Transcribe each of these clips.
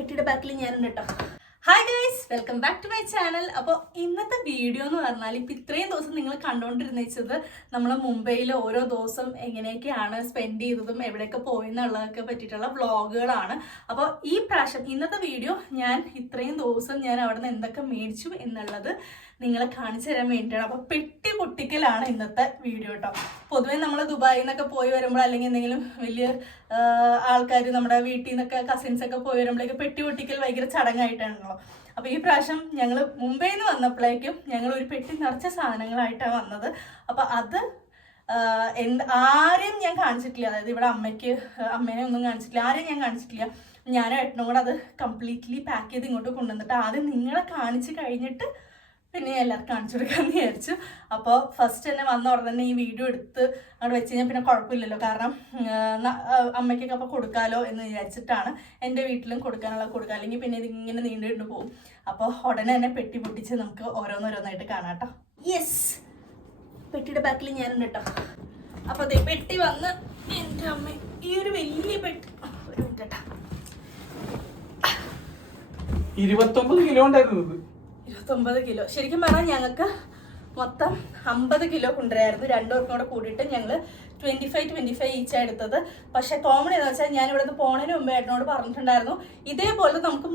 പെട്ടിയുടെ ബാക്കിൽ ഞാനുണ്ട് കേട്ടോ. Hi guys, welcome back to my channel. അപ്പോൾ ഇന്നത്തെ വീഡിയോ എന്ന് പറഞ്ഞാൽ ഇപ്പം ഇത്രയും ദിവസം നിങ്ങൾ കണ്ടുകൊണ്ടിരുന്നത് നമ്മൾ മുംബൈയിൽ ഓരോ ദിവസം എങ്ങനെയൊക്കെയാണ് സ്പെൻഡ് ചെയ്തതും എവിടെയൊക്കെ പോയെന്നുള്ളതൊക്കെ പറ്റിയിട്ടുള്ള വ്ളോഗുകളാണ്. അപ്പോൾ ഈ പ്രാവശ്യം ഇന്നത്തെ വീഡിയോ ഞാൻ ഇത്രയും ദിവസം ഞാൻ അവിടെ നിന്ന് എന്തൊക്കെ മേടിച്ചു എന്നുള്ളത് നിങ്ങളെ കാണിച്ചു തരാൻ വേണ്ടിയിട്ടാണ്. അപ്പോൾ പെട്ടി പൊട്ടിക്കലാണ് ഇന്നത്തെ വീഡിയോ കേട്ടോ. പൊതുവേ നമ്മൾ ദുബായിൽ നിന്നൊക്കെ പോയി വരുമ്പോൾ അല്ലെങ്കിൽ എന്തെങ്കിലും വലിയ ആൾക്കാർ നമ്മുടെ വീട്ടിൽ നിന്നൊക്കെ കസിൻസൊക്കെ പോയി വരുമ്പോഴേക്ക് പെട്ടി പൊട്ടിക്കൽ ഭയങ്കര ചടങ്ങായിട്ടാണല്ലോ. അപ്പോൾ ഈ പ്രാവശ്യം ഞങ്ങൾ മുംബൈയിൽ നിന്ന് വന്നപ്പോഴേക്കും ഞങ്ങൾ ഒരു പെട്ടി നിറച്ച സാധനങ്ങളായിട്ടാണ് വന്നത്. അപ്പോൾ അത് ആരെയും ഞാൻ കാണിച്ചിട്ടില്ല. അതായത് ഇവിടെ അമ്മേനെ ഒന്നും കാണിച്ചിട്ടില്ല, ആരെയും ഞാൻ കാണിച്ചിട്ടില്ല. ഞാനും ഏട്ടനും കൂടെ അത് കംപ്ലീറ്റ്ലി പാക്ക് ചെയ്ത് ഇങ്ങോട്ട് കൊണ്ടുവന്നിട്ട് ആദ്യം നിങ്ങളെ കാണിച്ച് കഴിഞ്ഞിട്ട് പിന്നെ എല്ലാവർക്കും കാണിച്ചു കൊടുക്കാമെന്ന് വിചാരിച്ചു. അപ്പോൾ ഫസ്റ്റ് തന്നെ വന്ന ഉടനെ ഈ വീഡിയോ എടുത്ത് അവിടെ വെച്ച് കഴിഞ്ഞാൽ പിന്നെ കുഴപ്പമില്ലല്ലോ, കാരണം അമ്മയ്ക്കൊക്കെ അപ്പോൾ കൊടുക്കാമല്ലോ എന്ന് വിചാരിച്ചിട്ടാണ്. എൻ്റെ വീട്ടിലും കൊടുക്കാം, അല്ലെങ്കിൽ പിന്നെ ഇതിങ്ങനെ നീണ്ടു പോകും. അപ്പോൾ ഉടനെ തന്നെ പെട്ടി പൊട്ടിച്ച് നമുക്ക് ഓരോന്നോരോന്നായിട്ട് കാണാം കേട്ടോ. യെസ്, പെട്ടിയുടെ ബാക്കിൽ ഞാനുണ്ട് കേട്ടോ. അപ്പോൾ അതേ പെട്ടി വന്ന് എൻ്റെ അമ്മ ഈ ഒരു വലിയ പെട്ടി, ഒരു മിനിറ്റ് കേട്ടോ, 29 കിലോ ഉണ്ടായിരുന്നു. 29 കിലോ. ശരിക്കും പറഞ്ഞാൽ ഞങ്ങൾക്ക് മൊത്തം 50 കിലോ കൊണ്ടുവരായിരുന്നു. രണ്ടുപേർക്കും കൂടെ കൂടിയിട്ട് ഞങ്ങൾ 25 ഈച്ചാണ് എടുത്തത്. പക്ഷെ കോമഡി എന്ന് വെച്ചാൽ ഞാൻ ഇവിടെ നിന്ന് പോണതിന് മുമ്പ് ഏട്ടനോട് പറഞ്ഞിട്ടുണ്ടായിരുന്നു ഇതേപോലെ നമുക്ക്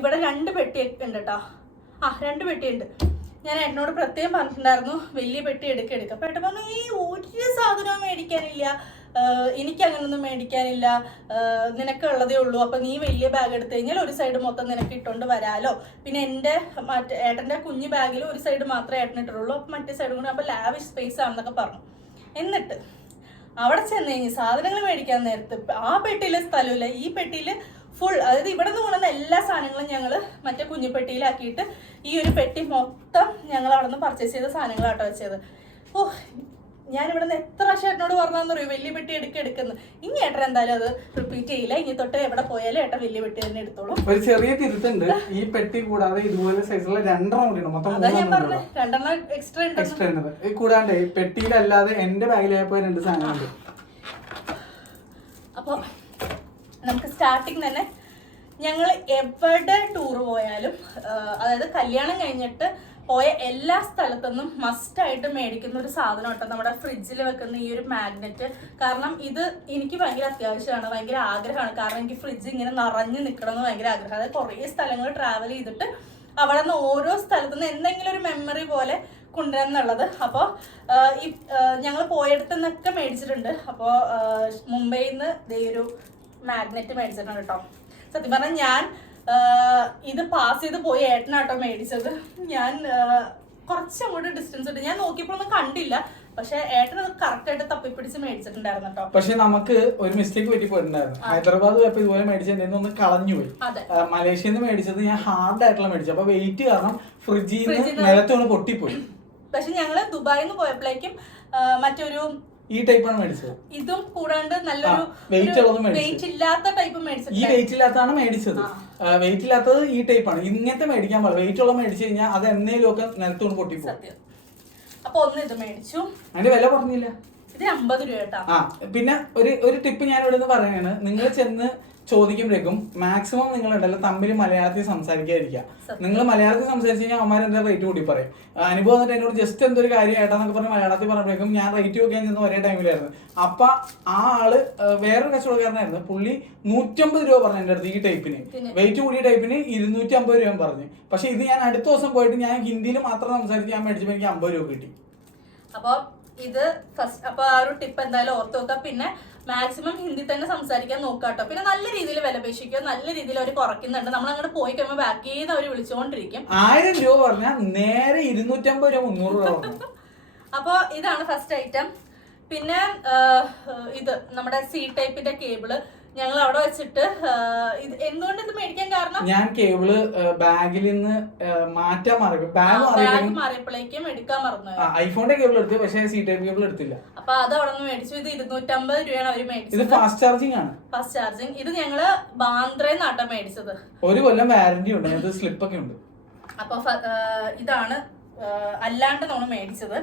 ഇവിടെ 2 പെട്ടി ഉണ്ട് കേട്ടോ. 2 പെട്ടിയുണ്ട്. ഞാൻ ഏട്ടനോട് പ്രത്യേകം പറഞ്ഞിട്ടുണ്ടായിരുന്നു വലിയ പെട്ടി എടുക്കുക. അപ്പോൾ ഏട്ടൻ പറഞ്ഞു ഈ ഒരു സാധനവും മേടിക്കാനില്ല, എനിക്ക് അങ്ങനൊന്നും മേടിക്കാനില്ല, നിനക്കുള്ളതേ ഉള്ളൂ. അപ്പം നീ വലിയ ബാഗ് എടുത്തു കഴിഞ്ഞാൽ ഒരു സൈഡ് മൊത്തം നിനക്ക് ഇട്ടുകൊണ്ട് വരാലോ. പിന്നെ എൻ്റെ ഏട്ടൻ്റെ കുഞ്ഞു ബാഗിൽ ഒരു സൈഡ് മാത്രമേ ഏട്ടൻ ഇട്ടുള്ളൂ, അപ്പം മറ്റേ സൈഡും കൂടെ അപ്പോൾ ലാവിഷ് സ്പേസ് ആണെന്നൊക്കെ പറഞ്ഞു. എന്നിട്ട് അവിടെ ചെന്ന് കഴിഞ്ഞ് സാധനങ്ങൾ മേടിക്കാൻ നേരത്ത് ആ പെട്ടിയിലെ സ്ഥലമില്ല, ഈ പെട്ടിയിൽ ഫുൾ, അതായത് ഇവിടെ നിന്ന് കൊണ്ടുവന്ന എല്ലാ സാധനങ്ങളും ഞങ്ങൾ മറ്റേ കുഞ്ഞു പെട്ടിയിലാക്കിയിട്ട് ഈ ഒരു പെട്ടി മൊത്തം ഞങ്ങൾ അവിടെ നിന്ന് പർച്ചേസ് ചെയ്ത സാധനങ്ങളാട്ടോ വെച്ചത്. ഞാനിവിടെ നിന്ന് എത്ര പ്രാവശ്യം ഏട്ടനോട് പറഞ്ഞാന്നറിയോ വലിയ പെട്ടി എടുക്കുന്നു. ഇനി ഏട്ടൻ എന്തായാലും അത് റിപ്പീറ്റ് ചെയ്യില്ല. ഇനി തൊട്ട് എവിടെ പോയാലും ഏട്ടൻ വലിയ പെട്ടി തന്നെ എടുത്തോളൂ. ഒരു ചെറിയ തിരുത്തുണ്ട്, ഈ പെട്ടി കൂടാതെ ഇതുപോലെ സൈസുള്ള 2 കൂടിയാണ് മൊത്തം. അതാ ഞാൻ പറഞ്ഞത് 2 എക്സ്ട്രാ ഉണ്ട്. കൂടാണ്ട് പെട്ടിയിലല്ലാതെ എന്റെ ബാഗിലായപ്പോ 2 സാധനമുണ്ട്. അപ്പൊ നമുക്ക് സ്റ്റാർട്ടിങ് തന്നെ ഞങ്ങൾ എവിടെ ടൂർ പോയാലും, അതായത് കല്യാണം കഴിഞ്ഞിട്ട് പോയ എല്ലാ സ്ഥലത്തുനിന്നും മസ്റ്റായിട്ട് മേടിക്കുന്ന ഒരു സാധനം കേട്ടോ നമ്മുടെ ഫ്രിഡ്ജിൽ വെക്കുന്ന ഈ ഒരു മാഗ്നറ്റ്. കാരണം ഇത് എനിക്ക് ഭയങ്കര അത്യാവശ്യമാണ്, ഭയങ്കര ആഗ്രഹമാണ്. കാരണം എനിക്ക് ഫ്രിഡ്ജ് ഇങ്ങനെ നിറഞ്ഞു നിൽക്കണമെന്ന് ഭയങ്കര ആഗ്രഹം. അതായത് കുറേ സ്ഥലങ്ങൾ ട്രാവൽ ചെയ്തിട്ട് അവിടെ നിന്ന് ഓരോ സ്ഥലത്തുനിന്ന് എന്തെങ്കിലും ഒരു മെമ്മറി പോലെ കൊണ്ടുവരാന്നുള്ളത്. അപ്പോൾ ഈ ഞങ്ങൾ പോയിടത്തു നിന്നൊക്കെ മേടിച്ചിട്ടുണ്ട്. അപ്പോൾ മുംബൈയിൽ നിന്ന് ഇതേ ഒരു മാഗ്നറ്റ് മേടിച്ചിട്ടുണ്ട് കേട്ടോ. സത്യം പറഞ്ഞാൽ ഞാൻ ഇത് പാസ് ചെയ്ത് പോയി ഏട്ടനാട്ടോ മേടിച്ചത്. ഞാൻ കുറച്ചങ്ങോട്ട് ഡിസ്റ്റൻസ് ഉണ്ട്, ഞാൻ നോക്കിയപ്പോഴൊന്നും കണ്ടില്ല. പക്ഷെ ഏട്ടൻ അത് കറക്റ്റ് ആയിട്ട് തപ്പിപ്പിടിച്ച് മേടിച്ചിട്ടുണ്ടായിരുന്നു കേട്ടോ. പക്ഷെ നമുക്ക് ഒരു മിസ്റ്റേക്ക് പറ്റി പോയിട്ടുണ്ടായിരുന്നു. ഹൈദരാബാദ് പോയപ്പോ ഇതുപോലെ മേടിച്ചതിന്റെ ഒന്ന് കളഞ്ഞുപോയി. മലേഷ്യയിൽ നിന്ന് മേടിച്ചത് ഞാൻ ഹാർഡ് ആയിട്ടുള്ള മേടിച്ചു. അപ്പൊ വെയിറ്റ് കാരണം ഫ്രിഡ്ജിൽ നിന്ന് നിലത്തോണ് പൊട്ടിപ്പോയി. പക്ഷെ ഞങ്ങള് ദുബായിൽ നിന്ന് പോയപ്പോഴേക്കും മറ്റൊരു ഈ ടൈപ്പാണ് മേടിച്ചത്. ഇതും കൂടാണ്ട് നല്ലൊരു വെയിറ്റ് ഇല്ലാത്ത ടൈപ്പ് മേടിച്ചത്. ഈ വെയിറ്റ് ഇല്ലാത്തതാണ് മേടിച്ചത്. വെയിറ്റ് ഇല്ലാത്തത് ഈ ടൈപ്പാണ്. ഇങ്ങനത്തെ മേടിക്കാൻ പാടില്ല. വെയിറ്റ് ഉള്ള മേടിച്ചു കഴിഞ്ഞാൽ അത് എന്നേലും ഒക്കെ നിലത്തോണ്ട് പൊട്ടിപ്പോ. അപ്പൊ ഒന്ന് ഇത് മേടിച്ചു. അതിന്റെ വില പറഞ്ഞില്ല, ഇത് 50 രൂപ കേട്ടോ. പിന്നെ ഒരു ടിപ്പ് ഞാൻ ഇവിടെ നിന്ന് പറയാണ്, നിങ്ങൾ ചെന്ന് ചോദിക്കുമ്പോഴേക്കും മാക്സിമം നിങ്ങൾ ഉണ്ടല്ലോ തമ്മിൽ മലയാളത്തിൽ സംസാരിക്കാതിരിക്കുക. നിങ്ങൾ മലയാളത്തിൽ സംസാരിച്ച് കഴിഞ്ഞാൽ അമ്മമാർ എന്റെ റേറ്റ് കൂടി പറയും. അനുഭവം വന്നിട്ട് എന്നോട് ജസ്റ്റ് എന്തൊരു കാര്യം ഏട്ടാന്നൊക്കെ പറഞ്ഞ് മലയാളത്തിൽ പറഞ്ഞപ്പോഴേക്കും ഞാൻ റേറ്റ് വെക്കാൻ ചെന്ന് ഒരേ ടൈമിലായിരുന്നു. അപ്പൊ ആ ആള് വേറൊരു കച്ചവടക്കാരനായിരുന്നു. പുള്ളി 150 രൂപ പറഞ്ഞു എന്റെ അടുത്ത്. ഈ ടൈപ്പിന് വെയിറ്റ് കൂടിയ ടൈപ്പിന് 250 രൂപ പറഞ്ഞു. പക്ഷെ ഇത് ഞാൻ അടുത്ത ദിവസം പോയിട്ട് ഞാൻ ഹിന്ദിയിൽ മാത്രം സംസാരിച്ച് ഞാൻ മേടിച്ചപ്പോൾ എനിക്ക് 50 രൂപ കിട്ടി. അപ്പൊ ഇത് ഫസ്റ്റ്, അപ്പൊ ആ ഒരു ടിപ്പ് എന്തായാലും ഓർത്ത് നോക്കാം. പിന്നെ മാക്സിമം ഹിന്ദി തന്നെ സംസാരിക്കാൻ നോക്കാട്ടോ. പിന്നെ നല്ല രീതിയിൽ വിലപേക്ഷിക്കുക, നല്ല രീതിയിൽ അവർ കുറയ്ക്കുന്നുണ്ട്. നമ്മൾ അങ്ങോട്ട് പോയി കഴിയുമ്പോൾ ബാക്കി നിന്ന് അവർ വിളിച്ചുകൊണ്ടിരിക്കും. 1000 രൂപ പറഞ്ഞാൽ നേരെ 250 രൂപ 300 രൂപ. അപ്പൊ ഇതാണ് ഫസ്റ്റ് ഐറ്റം. പിന്നെ ഇത് നമ്മുടെ സി ടൈപ്പിന്റെ കേബിള് ഞങ്ങൾ അവിടെ വെച്ചിട്ട് ഇത് എന്തുകൊണ്ട് ഇത് മേടിക്കാൻ കാരണം, ഞാൻ കേബിള് ബാഗിൽ നിന്ന് മാറ്റാൻ ബാഗ് മാറിയപ്പോഴേക്കും എടുക്കാൻ മറന്നു. ഐഫോണിന്റെ കേബിൾ എടുത്തു, പക്ഷേ സി ടൈപ്പ് കേബിൾ എടുത്തില്ല. അപ്പൊ അത് അവിടെ നിന്ന് മേടിച്ചു. ഇത് 250 രൂപയാണ് അവര് മേടിച്ചത്. ഇത് ഫാസ്റ്റ് ചാർജിങ് ആണ്. Fast charging. ഇത് ഞങ്ങള് ബാന്ദ്രയിൽ നിന്നാട്ടോ മേടിച്ചത്. 1 കൊല്ലം വാറന്റി ഉണ്ട്, ഇത് സ്ലിപ്പ് ഒക്കെ ഉണ്ട്. അപ്പൊ ഇതാണ് അല്ലാണ്ട് നമ്മൾ മേടിച്ചത്.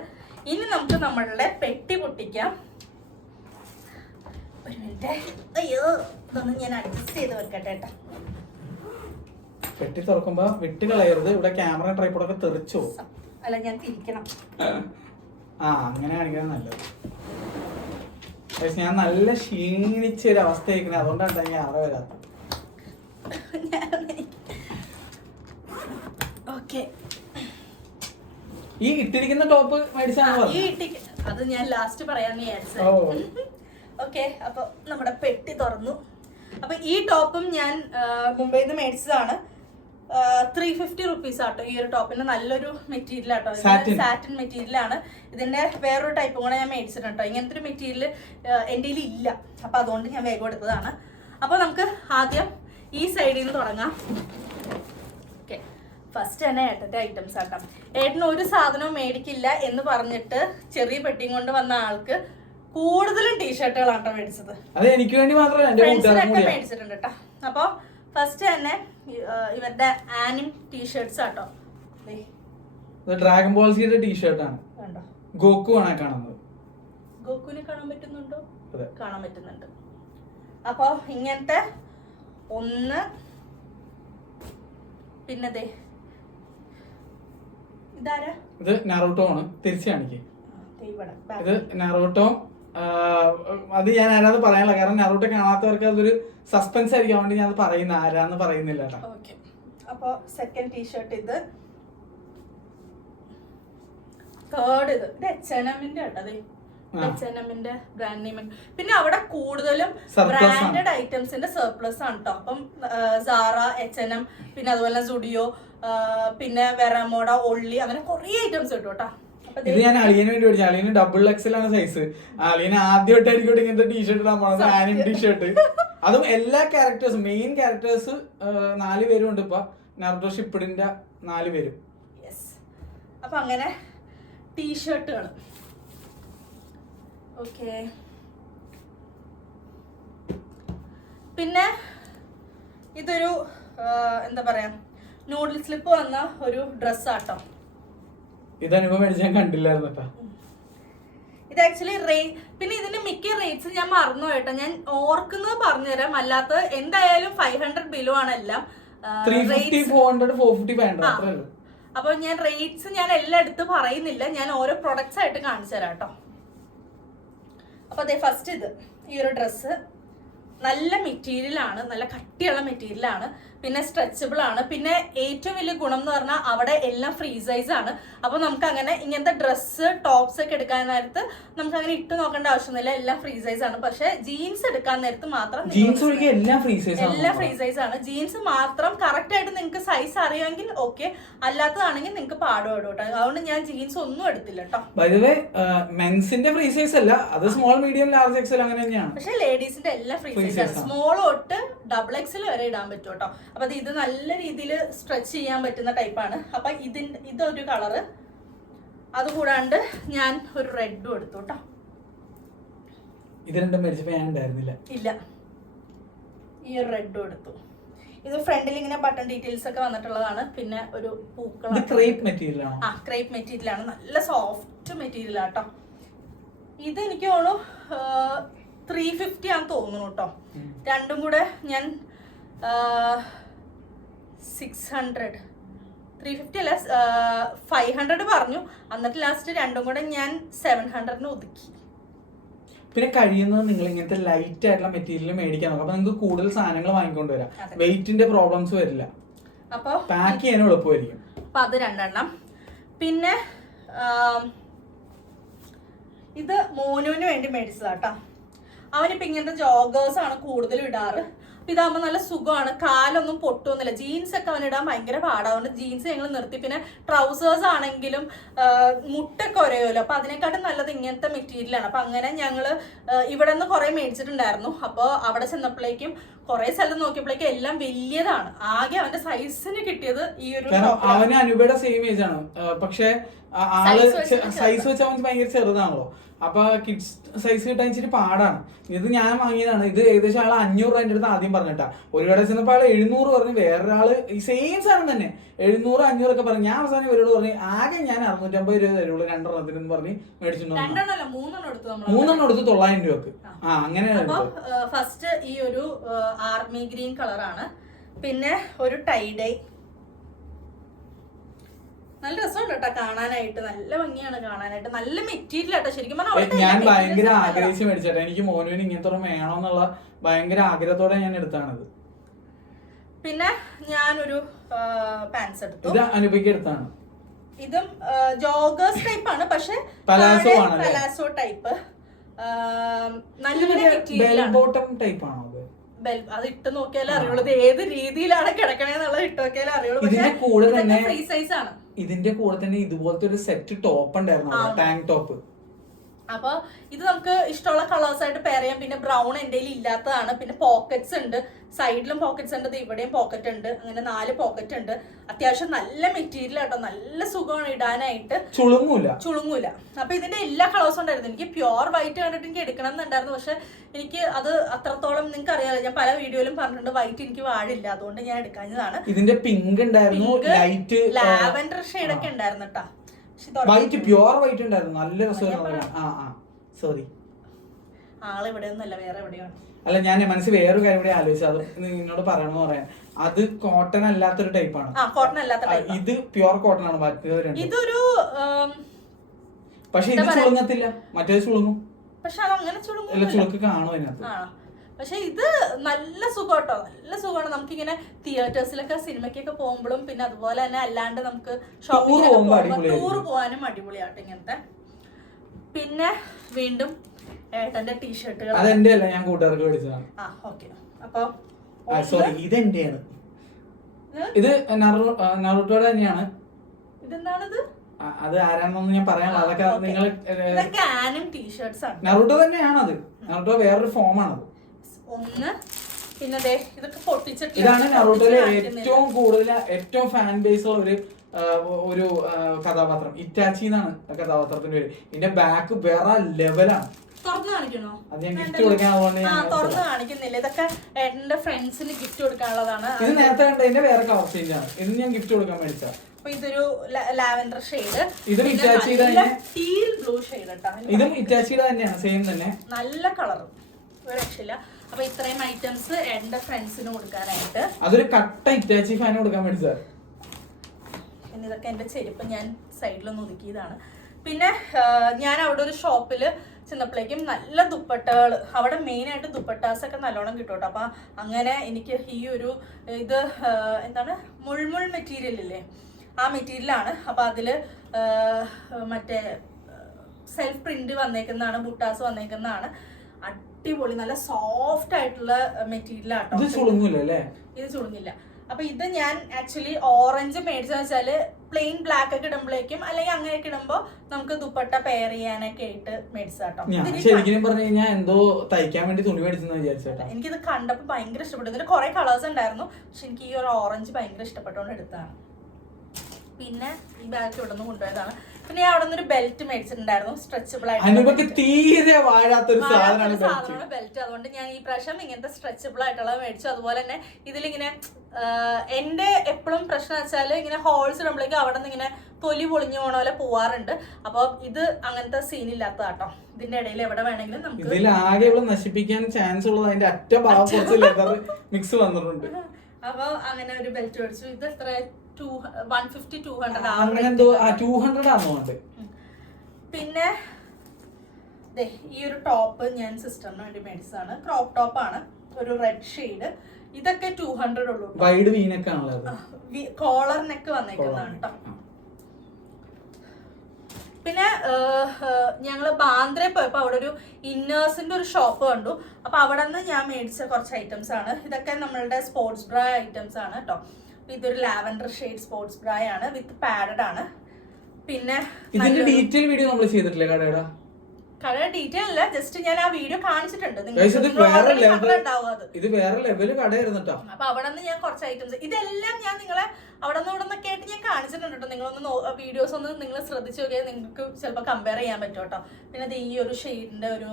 ഇനി നമുക്ക് നമ്മളുടെ പെട്ടി പൊട്ടിക്കാം. ഒരു മിനിറ്റ്, അയ്യോ ഇതൊന്നും ഞാൻ അഡ്ജസ്റ്റ് ചെയ്ത് വെക്കട്ടെ കേട്ടോ. പെട്ടി തുറക്കുമ്പോ വിട്ട് കളയരുത്, ഇവിടെ ക്യാമറ ട്രൈപ്പോഡൊക്കെ തെറിച്ചു. അല്ല ഞാൻ തിരിക്കണം. ആ അങ്ങനെ കാണിക്കാൻ നല്ലത്. ഞാൻ നല്ല ക്ഷീണിച്ചൊരു അവസ്ഥയായിരിക്കണേ, അതുകൊണ്ടാണ് ഞാൻ ആറെ വരാത്തത്. ഈ ഇട്ടിരിക്കുന്ന ടോപ്പ് മേടിച്ചാണ് അത് ഞാൻ ലാസ്റ്റ് പറയാന്ന് വിചാരിച്ചു. ഓക്കെ, അപ്പൊ നമ്മുടെ പെട്ടി തുറന്നു. അപ്പൊ ഈ ടോപ്പും ഞാൻ മുംബൈയിൽ നിന്ന് മേടിച്ചതാണ്. 350 റുപ്പീസ് ആട്ടോ ഈ ഒരു ടോപ്പിന്. നല്ലൊരു മെറ്റീരിയൽ ആട്ടോ, സാറ്റിൻ മെറ്റീരിയൽ ആണ്. ഇതിന്റെ വേറൊരു ടൈപ്പും കൂടെ ഞാൻ മേടിച്ചിട്ടുണ്ട് കേട്ടോ. ഇങ്ങനത്തെ ഒരു മെറ്റീരിയൽ എൻ്റെ കയ്യിൽ ഇല്ല, അപ്പൊ അതുകൊണ്ട് ഞാൻ വേഗം എടുത്തതാണ്. അപ്പൊ നമുക്ക് ആദ്യം ഈ സൈഡിൽ നിന്ന് തുടങ്ങാം. ഓക്കെ, ഫസ്റ്റ് തന്നെ ഏട്ടൻ്റെ ഐറ്റംസ് ആട്ടോ. ഏട്ടന് ഒരു സാധനവും മേടിക്കില്ല എന്ന് പറഞ്ഞിട്ട് ചെറിയ പെട്ടിയും കൊണ്ട് വന്ന ആൾക്ക് കൂടുതലും ടീഷർട്ടുകളാട്ടോ മേടിച്ചത്. ഫ്രണ്ട്സിനൊക്കെ മേടിച്ചിട്ടുണ്ട് കേട്ടോ. അപ്പൊ ഫസ്റ്റ് തന്നെ ഇവരുടെ ആനിം ടീഷർട്ട്സ് ആട്ടോ. ഡ്രാഗൺ ബോൾ സിയുടെ ടീഷർട്ടാണ്. ഗോക്കു ആണ് കാണുന്നത്. ഗോക്കുവിനെ കാണാൻ പറ്റുന്നുണ്ടോ? കാണാൻ പറ്റുന്നുണ്ട്. അപ്പൊ ഇങ്ങനത്തെ ഒന്ന്, പിന്നെ ഇതാരാ? ഇത് നറൂട്ടോ ആണ്. തിരിച്ചു കാണിക്കേ. ഇത് നറൂട്ടോ. അത് ഞാൻ ആരാന്ന് പറയാനുള്ള കാരണം നറൂട്ടോ കാണാത്തവർക്ക് അതൊരു സസ്പെൻസ് ആയിരിക്കും, അതുകൊണ്ട് ഞാൻ അത് പറയുന്ന ആരാന്ന് പറയുന്നില്ല. അപ്പൊ സെക്കൻഡ് ടീഷർട്ട് ഇത്. തേർഡ് ഇത് H&Mന്റെ കേട്ടോ. H&Mന്റെ ബ്രാൻഡ് നെയിം. പിന്നെ അവിടെ കൂടുതലും ബ്രാൻഡഡ് ഐറ്റംസിന്റെ സർപ്ലസ് ആണ് കേട്ടോ. അപ്പം സാറ, H&M, പിന്നെ അതുപോലെ സുഡിയോ, പിന്നെ വെറമോഡ, ഒള്ളി, അങ്ങനെ കുറെ ഐറ്റംസ് കിട്ടും കേട്ടോ. ഇത് ഞാൻ അളിയന് വേണ്ടി മേടിച്ചു. അളിയന് XXL ആണ് സൈസ്. അളിയന് ആദ്യമായിട്ടായിരിക്കും ഇങ്ങനത്തെ ടീഷർട്ട് ഇടാൻ പോണത്, ആനിം ടീഷർട്ട്. അതും എല്ലാ ക്യാരക്ടേഴ്സും, മെയിൻ ക്യാരക്ടേഴ്സ് 4 പേരും ഉണ്ട് ഇപ്പൊ നറുട്ടോ ഷിപ്പിഡിന്റെ 4 പേരും. അപ്പൊ അങ്ങനെ ടീഷർട്ടുകൾ. ഓക്കെ, പിന്നെ ഇതൊരു എന്താ പറയാ, നൂഡിൽ സ്ലിപ്പ് വന്ന ഒരു ഡ്രസ് ആട്ടോ. ഇത് അനുഭവം മേടിച്ച് ഞാൻ കണ്ടില്ലായിരുന്നു. ഇത് ആക്ച്വലി പിന്നെ ഇതിന്റെ മിക്ക റേറ്റ്സ് ഞാൻ മറന്നു കേട്ടോ. ഞാൻ ഓർക്കുന്നത് പറഞ്ഞുതരാം. അല്ലാത്ത എന്തായാലും 500 ബിലോ ആണ് എല്ലാം. 350, 400, 450, 500. അപ്പൊ ഞാൻ റേറ്റ്സ് ഞാൻ എല്ലാം എടുത്ത് പറയുന്നില്ല, ഞാൻ ഓരോ പ്രൊഡക്ട്സ് ആയിട്ട് കാണിച്ചു തരാം കേട്ടോ. അപ്പൊ അതെ, ഫസ്റ്റ് ഇത് ഈ ഒരു ഡ്രസ്സ് നല്ല മെറ്റീരിയൽ ആണ്, നല്ല കട്ടിയുള്ള മെറ്റീരിയൽ ആണ്, പിന്നെ സ്ട്രെച്ചബിൾ ആണ്. പിന്നെ ഏറ്റവും വലിയ ഗുണം എന്ന് പറഞ്ഞാൽ അവിടെ എല്ലാം ഫ്രീ സൈസ് ആണ്. അപ്പൊ നമുക്ക് അങ്ങനെ ഇങ്ങനത്തെ ഡ്രസ്സ്, ടോപ്സ് ഒക്കെ എടുക്കാൻ നേരത്ത് നമുക്ക് അങ്ങനെ ഇട്ട് നോക്കേണ്ട ആവശ്യമൊന്നുമില്ല, എല്ലാം ഫ്രീ സൈസ് ആണ്. പക്ഷെ ജീൻസ് എടുക്കാൻ നേരത്ത് മാത്രം എല്ലാം ഫ്രീ സൈസ് ആണ്. ജീൻസ് മാത്രം കറക്റ്റ് ആയിട്ട് നിങ്ങൾക്ക് സൈസ് അറിയുമെങ്കിൽ ഓക്കെ, അല്ലാത്തതാണെങ്കിൽ നിങ്ങൾക്ക് പാടുപെടും കേട്ടോ. അതുകൊണ്ട് ഞാൻ ജീൻസ് ഒന്നും എടുത്തില്ല കേട്ടോ. മെൻസിന്റെ ഫ്രീ സൈസ് അല്ല, അത് സ്മോൾ, മീഡിയം, ലാർജ്, എക്സൽ അങ്ങനെ തന്നെയാണ്. പക്ഷെ ലേഡീസിന്റെ എല്ലാം ഫ്രീ സൈസ് ആണ്. സ്മോൾ തൊട്ട് XXL വരെ ഇടാൻ പറ്റും കേട്ടോ. അപ്പൊ ഇത് നല്ല രീതിയിൽ സ്ട്രെച്ച് ചെയ്യാൻ പറ്റുന്ന ടൈപ്പാണ്. അപ്പൊ ഇതൊരു കളറ്. അതുകൂടാണ്ട് ഞാൻ ഒരു റെഡും എടുത്തു കേട്ടോ. ഇത് രണ്ടും മേടിച്ചപ്പോ ഞാൻ ഉണ്ടായിരുന്നില്ല. ഇല്ല, ഈ ഒരു റെഡും എടുത്തു. ഇത് ഫ്രണ്ടിൽ ഇങ്ങനെ ബട്ടൺ ഡീറ്റെയിൽസ് ഒക്കെ വന്നിട്ടുള്ളതാണ്. പിന്നെ ഒരു പൂക്കൾ, ക്രേപ്പ് മെറ്റീരിയൽ ആണ്. ക്രേപ്പ് മെറ്റീരിയൽ ആണ്, നല്ല സോഫ്റ്റ് മെറ്റീരിയൽ ആട്ടോ. ഇത് എനിക്ക് തോന്നുന്നു 350 ആണെന്ന് തോന്നുന്നു കേട്ടോ. രണ്ടും കൂടെ ഞാൻ 600, 350 അല്ല 500 പറഞ്ഞു. എന്നിട്ട് ലാസ്റ്റ് രണ്ടും കൂടെ ഞാൻ 700 ഒതുക്കി. പിന്നെ കഴിയുന്നത് നിങ്ങൾ ഇങ്ങനത്തെ ലൈറ്റ് ആയിട്ടുള്ള മെറ്റീരിയൽ മേടിക്കാൻ നോക്കാം. അപ്പൊ നിങ്ങൾക്ക് കൂടുതൽ സാധനങ്ങൾ വാങ്ങിക്കൊണ്ട് വരാം, വെയിറ്റിന്റെ പ്രോബ്ലംസ് വരില്ല, അപ്പൊ പാക്ക് ചെയ്യാനും എളുപ്പമായിരിക്കും. അപ്പൊ അത് 2 എണ്ണം. പിന്നെ ഇത് മോനുവിന് വേണ്ടി മേടിച്ചതാട്ടോ. അവനിപ്പോ ഇങ്ങനത്തെ ജോഗേഴ്സ് ആണ് കൂടുതലും ഇടാറ്. ഇതാകുമ്പോൾ നല്ല സുഖമാണ്, കാലൊന്നും പൊട്ടുന്നില്ല. ജീൻസ് ഒക്കെ അവനിടാൻ ഭയങ്കര പാടാവുണ്ട്. ജീൻസ് ഞങ്ങൾ നിർത്തി. പിന്നെ ട്രൗസേഴ്സ് ആണെങ്കിലും മുട്ടൊക്കെ ഒരേല്ലോ. അപ്പൊ അതിനെക്കാട്ടും നല്ലത് ഇങ്ങനത്തെ മെറ്റീരിയലാണ്. അപ്പൊ അങ്ങനെ ഞങ്ങൾ ഇവിടെ നിന്ന് കുറെ മേടിച്ചിട്ടുണ്ടായിരുന്നു. അപ്പോൾ അവിടെ ചെന്നപ്പോഴേക്കും കുറെ സ്ഥലത്ത് നോക്കിയപ്പോഴേക്കും എല്ലാം വലിയതാണ്. ആകെ അവന്റെ സൈസിന് കിട്ടിയത് ഈ ഒരു, അവന് അനുപയുടെ സെയിം ഏജ് ആണ്, പക്ഷെ ആള് സൈസ് വെച്ച് അവൻ ഭയങ്കര ചെറുതാണല്ലോ. അപ്പൊ കിഡ്സ് സൈസ് കിട്ടാൻ ഇച്ചിരി പാടാണ്. ഇത് ഞാൻ വാങ്ങിയതാണ്. ഇത് ഏകദേശം ആൾ 500 രൂപ എൻ്റെ അടുത്ത് ആദ്യം പറഞ്ഞിട്ടാ. ഒരു കട ചെന്നപ്പോൾ ആൾ 700 പറഞ്ഞു. വേറൊരാള് ഈ സെയിം സാധനം തന്നെ 700, 500 ഒക്കെ പറഞ്ഞു. ഞാൻ അവസാനം ഇവരോട് പറഞ്ഞു ആകെ ഞാൻ 650 രൂപ തരുള്ളൂ 2 എണ്ണത്തിന് പറഞ്ഞ് മേടിച്ചിട്ടുണ്ടോ. 3 എടുത്ത് 900 രൂപക്ക്. അങ്ങനെയാണ്. ഫസ്റ്റ് ഈ ഒരു ആർമി ഗ്രീൻ കളറാണ്. പിന്നെ ഒരു ടൈഡൈ നല്ല രസമുണ്ട് കേട്ടോ കാണാനായിട്ട്, നല്ല ഭംഗിയാണ് കാണാനായിട്ട്, നല്ല മെറ്റീരിയൽ ആട്ടോ ശരിക്കും പറഞ്ഞാൽ. ഞാൻ ഭയങ്കര ആഗ്രഹിച്ച് മേടിച്ചേട്ടാ, എനിക്ക് മോനുവിന് ഇങ്ങനത്തെ വേണമെന്നുള്ള ഭയങ്കര ആഗ്രഹത്തോടെ ഞാൻ എടുത്താണത്. പിന്നെ ഞാനൊരു പാൻസ് എടുത്തു. ഇത് അനുപയ്ക്ക് എടുത്താണ്. ഇതും ജോഗേഴ്സ് ടൈപ്പ് ആണ്, പക്ഷെ പലാസോ ടൈപ്പ്. നല്ല മെറ്റീരിയൽ ടൈപ്പ് ആണോ അത്? ഇട്ട് നോക്കിയാലേ അറിയുള്ളൂ ഇത് ഏത് രീതിയിലാണ് കിടക്കണേന്നുള്ളത്, ഇട്ട് നോക്കിയാലേ അറിയുള്ളൂ. ഫ്രീ സൈസ് ആണ്. ഇതിന്റെ കൂടെ തന്നെ ഇതുപോലത്തെ ഒരു സെറ്റ് ടോപ്പ് ഉണ്ടായിരുന്നു, ടാങ്ക് ടോപ്പ്. അപ്പൊ ഇത് നമുക്ക് ഇഷ്ടമുള്ള കളേഴ്സ് ആയിട്ട് പെയർ ചെയ്യാം. പിന്നെ ബ്രൗൺ എന്റെ ഇല്ലാത്തതാണ്. പിന്നെ പോക്കറ്റ്സ് ഉണ്ട്, സൈഡിലും പോക്കറ്റ്സ് ഉണ്ട്, ഇവിടെയും പോക്കറ്റ് ഉണ്ട്. അങ്ങനെ 4 പോക്കറ്റ് ഉണ്ട്. അത്യാവശ്യം നല്ല മെറ്റീരിയൽ ആട്ടോ, നല്ല സുഖമാണ് ഇടാനായിട്ട്, ചുളുങ്ങൂല. അപ്പൊ ഇതിന്റെ എല്ലാ കളേഴ്സും ഉണ്ടായിരുന്നു. എനിക്ക് പ്യുവർ വൈറ്റ് കണ്ടിട്ട് എനിക്ക് എടുക്കണം എന്നുണ്ടായിരുന്നു, പക്ഷെ എനിക്ക് അത് അത്രത്തോളം നിങ്ങൾക്ക് അറിയാലോ, ഞാൻ പല വീഡിയോയിലും പറഞ്ഞിട്ടുണ്ട് വൈറ്റ് എനിക്ക് വാഴില്ല, അതുകൊണ്ട് ഞാൻ എടുക്കാഞ്ഞതാണ്. ഇതിന്റെ പിങ്ക് ഉണ്ടായിരുന്നു, ലൈറ്റ് ലാവൻഡർ ഷെയ്ഡ് ഒക്കെ ഉണ്ടായിരുന്നു കേട്ടോ. വൈറ്റ് പ്യുവർ വൈറ്റ് ഉണ്ടായിരുന്നു, നല്ല രസമായിരുന്നു. സോറി, ആളിവിടെ ഒന്നല്ല, വേറെ എവിടെയാണ്. അല്ല, ഞാൻ മനസ്സിൽ വേറൊരു കാര്യം കൂടി ആലോചിച്ചു, അത് നിന്നോട് പറയണമെന്ന് പറയാൻ. അത് കോട്ടൺ അല്ലാത്തൊരു ടൈപ്പാണ്. ഇത് പ്യുവർ കോട്ടൺ ആണ്. ഇതൊരു പക്ഷെ ഇത് ചുളുങ്ങത്തില്ല, മറ്റേത് ചുളുങ്ങും. പക്ഷെ അതങ്ങനെ ചുളുക്ക് കാണും അതിനകത്ത്. പക്ഷെ ഇത് നല്ല സുഖട്ടോ, നല്ല സുഖമാണ്. നമുക്കിങ്ങനെ തിയേറ്റേഴ്സിലൊക്കെ സിനിമയ്ക്കൊക്കെ പോകുമ്പോഴും പിന്നെ അതുപോലെ തന്നെ അല്ലാണ്ട് നമുക്ക് ടൂർ പോകാനും അടിപൊളിയാട്ടോ ഇങ്ങനത്തെ. പിന്നെ വീണ്ടും ഏട്ടന്റെ ടീഷർട്ടുകൾ. അതെന്റെ അല്ല, ഞാൻ കൂട്ടുകാർക്ക് മേടിച്ചതാണ്. അപ്പൊ സോറി, ഇതെന്റെയാണ്. ഇത് നറുട്ടോടെ തന്നെയാണ്. ഇതെന്താണിത്? അത് ആരാണെന്നൊന്നും ഞാൻ പറയാനുള്ള, അതൊക്കെ നിങ്ങൾ നറുട്ടോ തന്നെയാണ്. അത് നറുട്ടോ വേറൊരു ഫോമാണത്. ഒന്ന് പിന്നെ ഇതൊക്കെ പൊട്ടിച്ചിട്ട് ഇതാണ് നറുട്ടോയിലെ ഏറ്റവും കൂടുതൽ ഏറ്റവും ഫാൻ ബേസ് ഉള്ള ഒരു കഥാപാത്രം. ഇറ്റാച്ചി എന്നാണ് കഥാപാത്രത്തിന്റെ പേര്. ഇതിന്റെ ബാക്ക് വേറെ ലെവലാണ്. തുറന്നു കാണിക്കണോ? അത് ഞാൻ ഗിഫ്റ്റ് കൊടുക്കാൻ തുറന്നു കാണിക്കുന്നില്ല. ഇതൊക്കെ ഏട്ടന്റെ ഫ്രണ്ട്സിന് ഗിഫ്റ്റ് കൊടുക്കാനുള്ളതാണ്. ഇത് നേരത്തെ കണ്ട ഇതിന്റെ വേറെ കളർ ചേഞ്ച് ആണ്. ഇത് ഞാൻ ഗിഫ്റ്റ് കൊടുക്കാൻ മേടിച്ച. അപ്പൊ ഇതൊരു ലാവൻഡർ ഷെയ്ഡ്, ഇതും ഇറ്റാച്ചിയുടെ ടീൽ ബ്ലൂ ഷെയ്ഡ് കേട്ടോ. ഇതും ഇറ്റാച്ചിയുടെ തന്നെയാണ്, സെയിം തന്നെ, നല്ല കളറും, ഒരു രക്ഷയില്ല. അപ്പൊ ഇത്രയും ഐറ്റംസ് ഏട്ടന്റെ ഫ്രണ്ട്സിന് കൊടുക്കാനായിട്ട്. അതൊരു കട്ട ഇറ്റാച്ചി ഫാൻ കൊടുക്കാൻ മേടിച്ചത്. പിന്നെ ഇതൊക്കെ എന്റെ ചെരുപ്പ് ഞാൻ സൈഡിലൊന്ന് ഒതുക്കിയതാണ്. പിന്നെ ഞാൻ അവിടെ ഒരു ഷോപ്പില് ചെന്നപ്പോഴേക്കും നല്ല ദുപ്പട്ടകൾ, അവിടെ മെയിനായിട്ട് ദുപ്പട്ടാസ് ഒക്കെ നല്ലോണം കിട്ടും കേട്ടോ. അപ്പം അങ്ങനെ എനിക്ക് ഈ ഒരു ഇത് എന്താണ് മുൾമുൾ മെറ്റീരിയൽ ഇല്ലേ, ആ മെറ്റീരിയലാണ്. അപ്പം അതിൽ മറ്റേ സെൽഫ് പ്രിന്റ് വന്നേക്കുന്നതാണ്, ബുട്ടാസ് വന്നേക്കുന്നതാണ്. അടിപൊളി, നല്ല സോഫ്റ്റ് ആയിട്ടുള്ള മെറ്റീരിയൽ ആട്ടോ. ഇത് ചുളുങ്ങില്ല. അപ്പൊ ഇത് ഞാൻ ആക്ച്വലി ഓറഞ്ച് മേടിച്ചെന്ന് വെച്ചാല് പ്ലെയിൻ ബ്ലാക്ക് ഒക്കെ ഇടുമ്പോഴേക്കും അല്ലെങ്കിൽ അങ്ങനെയൊക്കെ ഇടുമ്പോ നമുക്ക് ദുപ്പട്ട പെയർ ചെയ്യാനൊക്കെ ആയിട്ട് മേടിച്ചാട്ടോ. ശരിക്കും പറഞ്ഞു കഴിഞ്ഞാൽ എന്തോ തയ്ക്കാൻ വേണ്ടി തുണി മേടിച്ചെന്ന് വിചാരിച്ചേട്ടാ. എനിക്കിത് കണ്ടപ്പോ ഭയങ്കര ഇഷ്ടപ്പെട്ടു. ഇതിന് കുറെ കളേഴ്സ് ഉണ്ടായിരുന്നു, പക്ഷെ എനിക്ക് ഈ ഒരു ഓറഞ്ച് ഭയങ്കര ഇഷ്ടപ്പെട്ടോണ്ട് എടുത്തതാണ്. പിന്നെ ഈ ബാഗ് ഇവിടെ നിന്ന് കൊണ്ടുപോയതാണ്. പിന്നെ ഞാൻ അവിടെ നിന്നൊരു ബെൽറ്റ് മേടിച്ചിട്ടുണ്ടായിരുന്നു, സ്ട്രെച്ചബിൾ ആയിട്ട്. തീരെ വാഴാത്തൊരു സാധനമാണ് ബെൽറ്റ്. അതുകൊണ്ട് ഞാൻ ഈ പ്രാവശ്യം ഇങ്ങനത്തെ സ്ട്രെച്ചബിൾ ആയിട്ടുള്ളത് മേടിച്ചു. അതുപോലെ തന്നെ ഇതിലിങ്ങനെ എന്റെ എപ്പോഴും പ്രശ്നം വെച്ചാല് ഇങ്ങനെ ഹോൾസ് ഇടുമ്പോഴേക്കും അവിടെ നിന്ന് ഇങ്ങനെ തൊലി പൊളിഞ്ഞു പോണ പോലെ പോവാറുണ്ട്. അപ്പൊ ഇത് അങ്ങനത്തെ സീൻ ഇല്ലാത്തതാട്ടോ. ഇതിന്റെ ഇടയിൽ എവിടെ വേണമെങ്കിലും നമുക്ക് നശിപ്പിക്കാൻ ചാൻസ് ഉള്ളത് അതിന്റെ അറ്റ മിക്സ് വന്നിട്ടുണ്ട്. അപ്പൊ അങ്ങനെ ഒരു ബെൽറ്റ് മേടിച്ചു. ഇത് എത്ര 150 200 ആവുന്നുണ്ട്. പിന്നെ ഈ ഒരു ടോപ്പ് ഞാൻ സിസ്റ്ററിന് വേണ്ടി മേടിച്ചതാണ്. ക്രോപ്പ് ടോപ്പ് ആണ്, ഒരു റെഡ് ഷെയ്ഡ്. ഇതൊക്കെ 200 ഉള്ളൂ. വൈഡ് വീനക്ക് ആണല്ലോ, കോളർ നെക്ക് വന്നേക്കുന്നതാണ് കേട്ടോ. പിന്നെ ഞങ്ങള് ബാന്ദ്ര പോയപ്പോ അവിടെ ഒരു ഇന്നേഴ്സിന്റെ ഒരു ഷോപ്പ് കണ്ടു. അപ്പൊ അവിടെ നിന്ന് ഞാൻ മേടിച്ച കുറച്ച് ഐറ്റംസ് ആണ്. ഇതൊക്കെ നമ്മളുടെ സ്പോർട്സ് ബ്രാ ഐറ്റംസ് ആണ് കേട്ടോ. ഇതൊരു ലാവൻഡർ ഷെയ്ഡ് സ്പോർട്സ് ബ്രാ ആണ്, വിത്ത് പാഡഡ് ആണ്. പിന്നെ ഇതിന്റെ ഡീറ്റെയിൽ വീഡിയോ നമ്മൾ ചെയ്തിട്ടില്ലേ കടയുടെ? കടയുടെ ഡീറ്റെയിൽ അല്ല, ജസ്റ്റ് ഞാൻ ആ വീഡിയോ കാണിച്ചിട്ടുണ്ട്. ഇത് വേറെ ലെവല് കടയായിരുന്നു കേട്ടോ. അപ്പൊ അവിടെ നിന്ന് ഞാൻ കുറച്ച് ഐറ്റംസ്, ഇതെല്ലാം ഞാൻ നിങ്ങളെ അവിടെ നിന്ന് ഇവിടെ നിന്നൊക്കെ ആയിട്ട് ഞാൻ കാണിച്ചിട്ടുണ്ട് കേട്ടോ. നിങ്ങളൊന്ന് വീഡിയോസ് ഒന്ന് നിങ്ങൾ ശ്രദ്ധിച്ചു നോക്കിയാൽ നിങ്ങൾക്ക് ചിലപ്പോൾ കമ്പയർ ചെയ്യാൻ പറ്റും കേട്ടോ. പിന്നെ അത് ഈ ഒരു ഷെയ്ഡിന്റെ ഒരു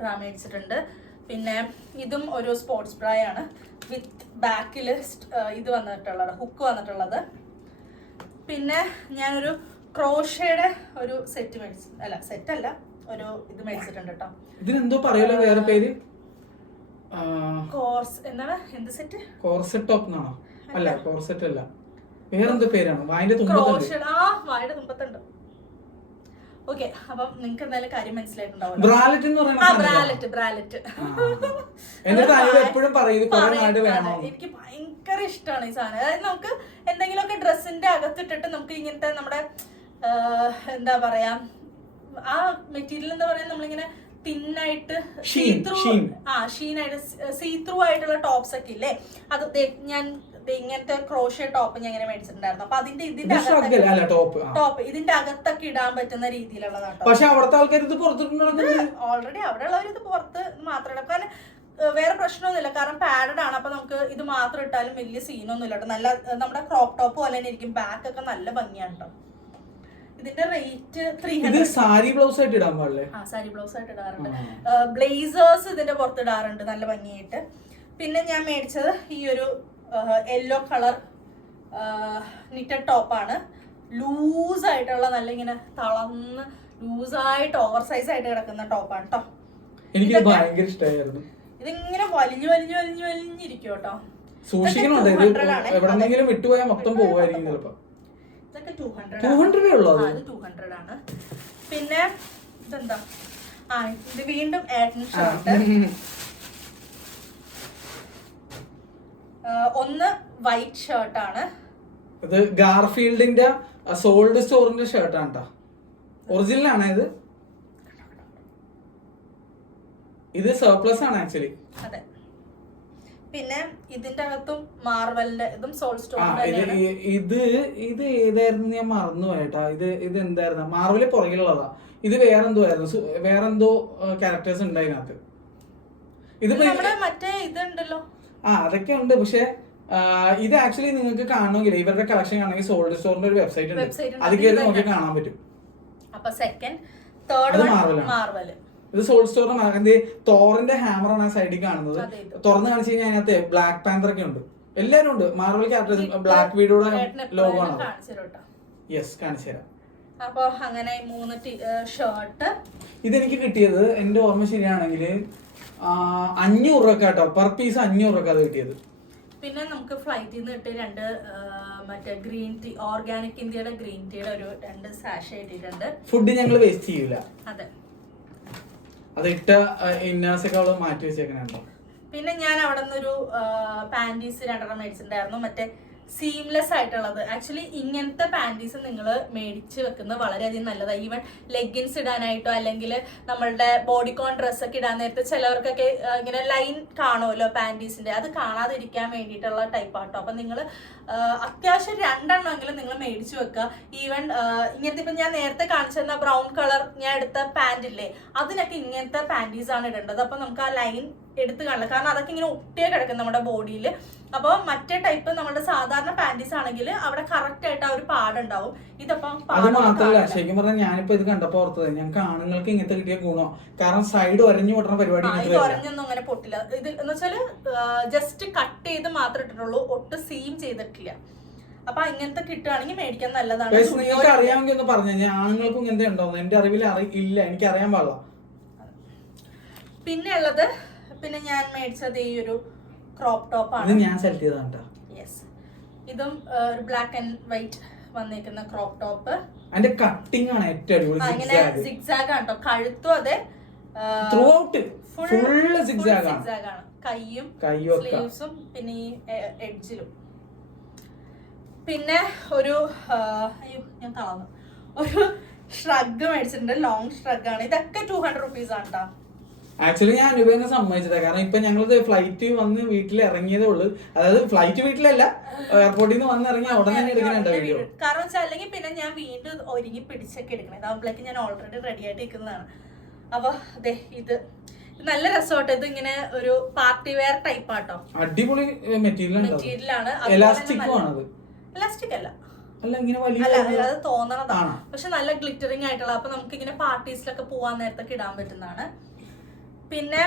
ബ്രാ മേടിച്ചിട്ടുണ്ട്. പിന്നെ ഇതും ഒരു സ്പോർട്സ് ബ്രാ ആണ്, വിത്ത് ബാക്കിൽ ഇത് വന്നിട്ടുള്ളത്, ഹുക്ക് വന്നിട്ടുള്ളത്. പിന്നെ ഞാനൊരു ക്രോഷയുടെ ഒരു സെറ്റ് മേടിച്ചു, അല്ല സെറ്റ് അല്ല, ഒരു ഇത് മേടിച്ചിട്ടുണ്ട് കേട്ടോ. ഇതിനെന്തോ പറയല്ലോ വേറെ പേര്, കോർസ് എന്താണ്, എന്ത് സെറ്റ്? കോർസെറ്റ് ടോപ്പ് എന്നാണോ? അല്ല കോർസെറ്റ് അല്ല, വേറെന്തോ പേരാണ് വായിന്റെ തുമ്പത്തുണ്ട്. വായുടെ തുമ്പത്തുണ്ട്. ഓക്കെ, അപ്പം നിങ്ങൾക്ക് എന്തായാലും കാര്യം മനസ്സിലായിട്ടുണ്ടാവും. ബ്രാലറ്റ് എന്ന് പറയുന്നത് ബ്രാലറ്റ് എപ്പോഴും പറയും. എനിക്ക് ഭയങ്കര ഇഷ്ടമാണ് ഈ സാധനം. അതായത് നമുക്ക് എന്തെങ്കിലുമൊക്കെ ഡ്രസ്സിന്റെ അകത്തിട്ടിട്ട് നമുക്ക് ഇങ്ങനത്തെ നമ്മുടെ എന്താ പറയാ ആ മെറ്റീരിയൽ എന്താ പറയാ, നമ്മളിങ്ങനെ തിന്നായിട്ട് ഷീനായിട്ട് സീ ത്രൂ ആയിട്ടുള്ള ടോപ്സ് ഒക്കെ ഇല്ലേ, അത് ഞാൻ ഇങ്ങനത്തെ ക്രോഷ്യ ടോപ്പ് ഞാൻ ഇങ്ങനെ മേടിച്ചിട്ടുണ്ടായിരുന്നു. അപ്പൊ അതിന്റെ ഇതിന്റെ ടോപ്പ് ഇതിന്റെ അകത്തൊക്കെ ഇടാൻ പറ്റുന്ന രീതിയിലുള്ളതാണ്. ഓൾറെഡി അവിടെ ഉള്ളവർ ഇത് പുറത്ത് മാത്രം ഇടാം. കാരണം വേറെ പ്രശ്നമൊന്നുമില്ല, കാരണം പാഡഡ് ആണ്. അപ്പൊ നമുക്ക് ഇത് മാത്രം ഇട്ടാലും വലിയ സീനൊന്നും ഇല്ല കേട്ടോ. നല്ല നമ്മുടെ ക്രോപ്പ് ടോപ്പ് പോലെ തന്നെ ഇരിക്കും. ബാക്ക് ഒക്കെ നല്ല ഭംഗിയാണ് കേട്ടോ. ഇതിന്റെ റേറ്റ് 300. സാരി ബ്ലൗസ് ആയിട്ട് ഇടാൻ പാടില്ലേ? സാരി ബ്ലൗസ് ആയിട്ട് ഇടാറുണ്ട്. ബ്ലേസേഴ്സ് ഇതിന്റെ പുറത്ത് ഇടാറുണ്ട് നല്ല ഭംഗിയായിട്ട്. പിന്നെ ഞാൻ മേടിച്ചത് ഈ ഒരു യെല്ലോ കളർ നിറ്റഡ് ടോപ്പാണ്. ലൂസ് ആയിട്ടുള്ള നല്ല ഇങ്ങനെ തളർന്ന് ലൂസായിട്ട് ഓവർ സൈസ് ആയിട്ട് കിടക്കുന്ന ടോപ്പാണ് കേട്ടോ. എനിക്ക് ഭയങ്കര ഇഷ്ടമായിരുന്നു. ഇതിങ്ങനെ വലിഞ്ഞിരിക്കും കേട്ടോ. സൂക്ഷിക്കണം, എവിടെന്നെങ്കിലും വിട്ടുപോയാൽ മൊത്തം പോവായിരിക്കും ചിലപ്പോ. ഇതൊക്കെ 200 ആണ്. പിന്നെ ഇതെന്താ, ഇത് വീണ്ടും ഏട്ടൻ ഷർട്ട്. ഒന്ന് വൈറ്റ് ഷർട്ടാണ്. ഇത് ഗാർഫീൽഡിന്റെ സോൾഡ് സ്റ്റോറിന്റെ ഷർട്ടാണ് കേട്ടോ. ഒറിജിനൽ ആണ് ഇത്. ഇത് സർപ്ലസ് ആണ് ആക്ച്വലി. അതെ. പിന്നെ ഇതിന്റെ അകത്തും മാർവലിന്റെ ഇതും സോൾ സ്റ്റോറിന്റെ ഇത് ഏതായിരുന്നു ഞാൻ മറന്നു പോയിട്ടാ. ഇത് എന്തായിരുന്നു, മാർവല് പുറകിലുള്ളതാ. ഇത് വേറെന്തോ ക്യാരക്ടേഴ്സ് ഉണ്ട് അതിനകത്ത്. ഇത് മറ്റേ ഇതുണ്ടല്ലോ. അതൊക്കെ ഉണ്ട്. പക്ഷെ ഇത് ആക്ച്വലി നിങ്ങൾക്ക് കാണണമെങ്കിൽ ഇവരുടെ കളക്ഷൻ കാണണമെങ്കിൽ സോൾഡ് സ്റ്റോറിന്റെ ഒരു വെബ്സൈറ്റ് ഉണ്ട്, അത് കയറി നോക്കി കാണാൻ പറ്റും. അപ്പൊ തേർഡ് മാർവല്. ഇത് സോൾ സ്റ്റോറിന്റെ തോറിന്റെ ഹാമറാണ് ആ സൈഡിൽ കാണുന്നത്. തുറന്നു കാണിച്ചു കഴിഞ്ഞാൽ അതിനകത്ത് ബ്ലാക്ക് പാന്തർ ഒക്കെ ഉണ്ട്, എല്ലാരും ഉണ്ട്. മാർവൽ ക്യാരക്ടേഴ്സ്, ബ്ലാക്ക് വീഡോയുടെ ലോഗോ ആണ്. യെസ്, കാണിച്ചു തരാം. അപ്പൊ അങ്ങനെ 3 ഷർട്ട്. ഇതെനിക്ക് കിട്ടിയത് എന്റെ ഓർമ്മ ശരിയാണെങ്കിൽ 500 രൂപ കേട്ടോ. പെർ പീസ് 500 രൂപ അത് കിട്ടിയത്. പിന്നെ നമുക്ക് ഫ്ലൈറ്റിൽ നിന്ന് കിട്ടിയ 2 മറ്റേ ഗ്രീൻ ടീ, ഓർഗാനിക് ഇന്ത്യയുടെ ഗ്രീൻ ടീയുടെ ഒരു 2 സാഷേ ഇട്ടിട്ടുണ്ട്. ഫുഡ് ഞങ്ങൾ വേസ്റ്റ് ചെയ്യൂല. അതെ, അത് ഇട്ട ഇന്നേഴ്സ് ഒക്കെ അവള് മാറ്റി വെച്ചേക്കണോ. പിന്നെ ഞാൻ അവിടെ നിന്നൊരു പാൻറ്റീസ് 2 മേടിച്ചിട്ടുണ്ടായിരുന്നു, മറ്റേ സീംലെസ് ആയിട്ടുള്ളത്. ആക്ച്വലി ഇങ്ങനത്തെ പാൻറ്റീസ് നിങ്ങൾ മേടിച്ച് വെക്കുന്നത് വളരെയധികം നല്ലതാണ്. ഈവൻ ലെഗിൻസ് ഇടാനായിട്ടോ അല്ലെങ്കിൽ നമ്മളുടെ ബോഡിക്കോൺ ഡ്രസ്സൊക്കെ ഇടാൻ നേരത്തെ ചിലവർക്കൊക്കെ ഇങ്ങനെ ലൈൻ കാണുമല്ലോ പാൻറ്റീസിന്റെ, അത് കാണാതിരിക്കാൻ വേണ്ടിയിട്ടുള്ള ടൈപ്പാട്ടോ. അപ്പം നിങ്ങൾ അത്യാവശ്യം 2 എണ്ണമെങ്കിലും നിങ്ങൾ മേടിച്ചു വെക്കുക. ഈവൻ ഇങ്ങനത്തെ ഇപ്പം ഞാൻ നേരത്തെ കാണിച്ചിരുന്ന ബ്രൗൺ കളർ ഞാൻ എടുത്ത പാൻറ് ഇല്ലേ, അതിനൊക്കെ ഇങ്ങനത്തെ പാൻറ്റീസാണ് ഇടേണ്ടത്. അപ്പം നമുക്ക് ആ ലൈൻ എടുത്ത് കാണില്ല, കാരണം അതൊക്കെ ഇങ്ങനെ ഒട്ടിയെ കിടക്കും നമ്മുടെ ബോഡിയിൽ. അപ്പോൾ മറ്റേ ടൈപ്പ് നമ്മുടെ സാധാരണ പാൻറ്റീസ് ആണെങ്കിൽ അവിടെ കറക്റ്റ് ആയിട്ട് ആ ഒരു പാടുണ്ടാവും. ഇതിപ്പം അത് മാത്രമല്ല, ശരിക്കും പറഞ്ഞാൽ ഞാനിപ്പോ ഇത് കണ്ടപ്പോ ഓർത്തത് ഞങ്ങൾക്ക് ആണുങ്ങൾക്ക് ഇങ്ങനത്തെ കിട്ടിയ ഗുണം, കാരണം സൈഡ് ഒരഞ്ഞു പൊട്ടുന്ന പരിപാടി. ഇത് ഒരഞ്ഞൊന്നും അങ്ങനെ പൊട്ടില്ല. ഇത് എന്ന് വെച്ചാല് ജസ്റ്റ് കട്ട് ചെയ്ത് മാത്രം ഇട്ടിട്ടുള്ളൂ, ഒട്ടും സീം ചെയ്തിട്ടില്ല. അപ്പൊ ഇങ്ങനത്തെ കിട്ടുകയാണെങ്കിൽ മേടിക്കാൻ നല്ലതാണ്. നിങ്ങൾക്ക് അറിയാമെങ്കിൽ ഒന്ന് പറഞ്ഞു കഴിഞ്ഞാൽ ആണുങ്ങൾക്കും ഇങ്ങനത്തെ ഉണ്ടോ? എന്റെ അറിവിൽ ഇല്ല, എനിക്ക് അറിയാൻ പാടില്ല. പിന്നെ ഉള്ളത്, പിന്നെ ഞാൻ മേടിച്ചത് ഈ ഒരു ക്രോപ്പ് ടോപ്പ് ആണ്. ഞാൻ സെലക്ട് ചെയ്തതാണ്. യെസ്, ഇതും ഒരു ബ്ലാക്ക് ആൻഡ് വൈറ്റ് വന്നിരിക്കുന്ന ക്രോപ്പ് ടോപ്പ്. അതിന്റെ കട്ടിംഗ് ആണ് ഏറ്റവും അടിപൊളി. അങ്ങനെ സിഗ്സാഗ് ആണ് കേട്ടോ. കഴുത്തും അതെ, ത്രൂ ഔട്ട് ഫുൾ സിഗ്സാഗ് ആണ്. കൈയും സ്ലീവ്സും പിന്നെ ഈ എഡ്ജിലും. പിന്നെ ഒരു ഞാൻ തളർന്നു, ഒരു ഷ്രഗ് മേടിച്ചിട്ടുണ്ട്. ലോങ് ഷ്രഗ് ആണ്. ഇതൊക്കെ 200 rupees ആണ് കേട്ടോ. ആക്ച്വലി ഞാൻ അനുഭവം സമ്മതിച്ചതാ, കാരണം ഇപ്പൊ ഞങ്ങളത് ഫ്ലൈറ്റ് വന്ന് വീട്ടിൽ ഇറങ്ങിയതേ ഉള്ളൂ. അതായത് ഫ്ലൈറ്റ് വീട്ടിലല്ല, എയർപോർട്ടിൽ നിന്ന് വന്ന് ഇറങ്ങി ഉടനെ തന്നെ എടുക്കണുണ്ട് വീഡിയോ. കാരണം വെച്ചാൽ അല്ലെങ്കിൽ പിന്നെ ഞാൻ വീണ്ടും ഒരുങ്ങി പിടിച്ചൊക്കെ എടുക്കണേ. അതാകുമ്പോഴേക്ക് ഞാൻ ഓൾറെഡി റെഡി ആയിട്ട് നിൽക്കുന്നതാണ്. അപ്പൊ അതെ, ഇത് നല്ല രസമാട്ടോ. ഇത് ഇങ്ങനെ ഒരു പാർട്ടി വെയർ ടൈപ്പ് ആട്ടോ. അടിപൊളി മെറ്റീരിയലാണ്. എലാസ്റ്റിക് അല്ല, അത് തോന്നണതാണ്. പക്ഷെ നല്ല ഗ്ലിറ്ററിങ് ആയിട്ടുള്ള, അപ്പൊ നമുക്ക് ഇങ്ങനെ പാർട്ടീസിലൊക്കെ പോവാൻ നേരത്തൊക്കെ ഇടാൻ പറ്റുന്നതാണ്. പിന്നെ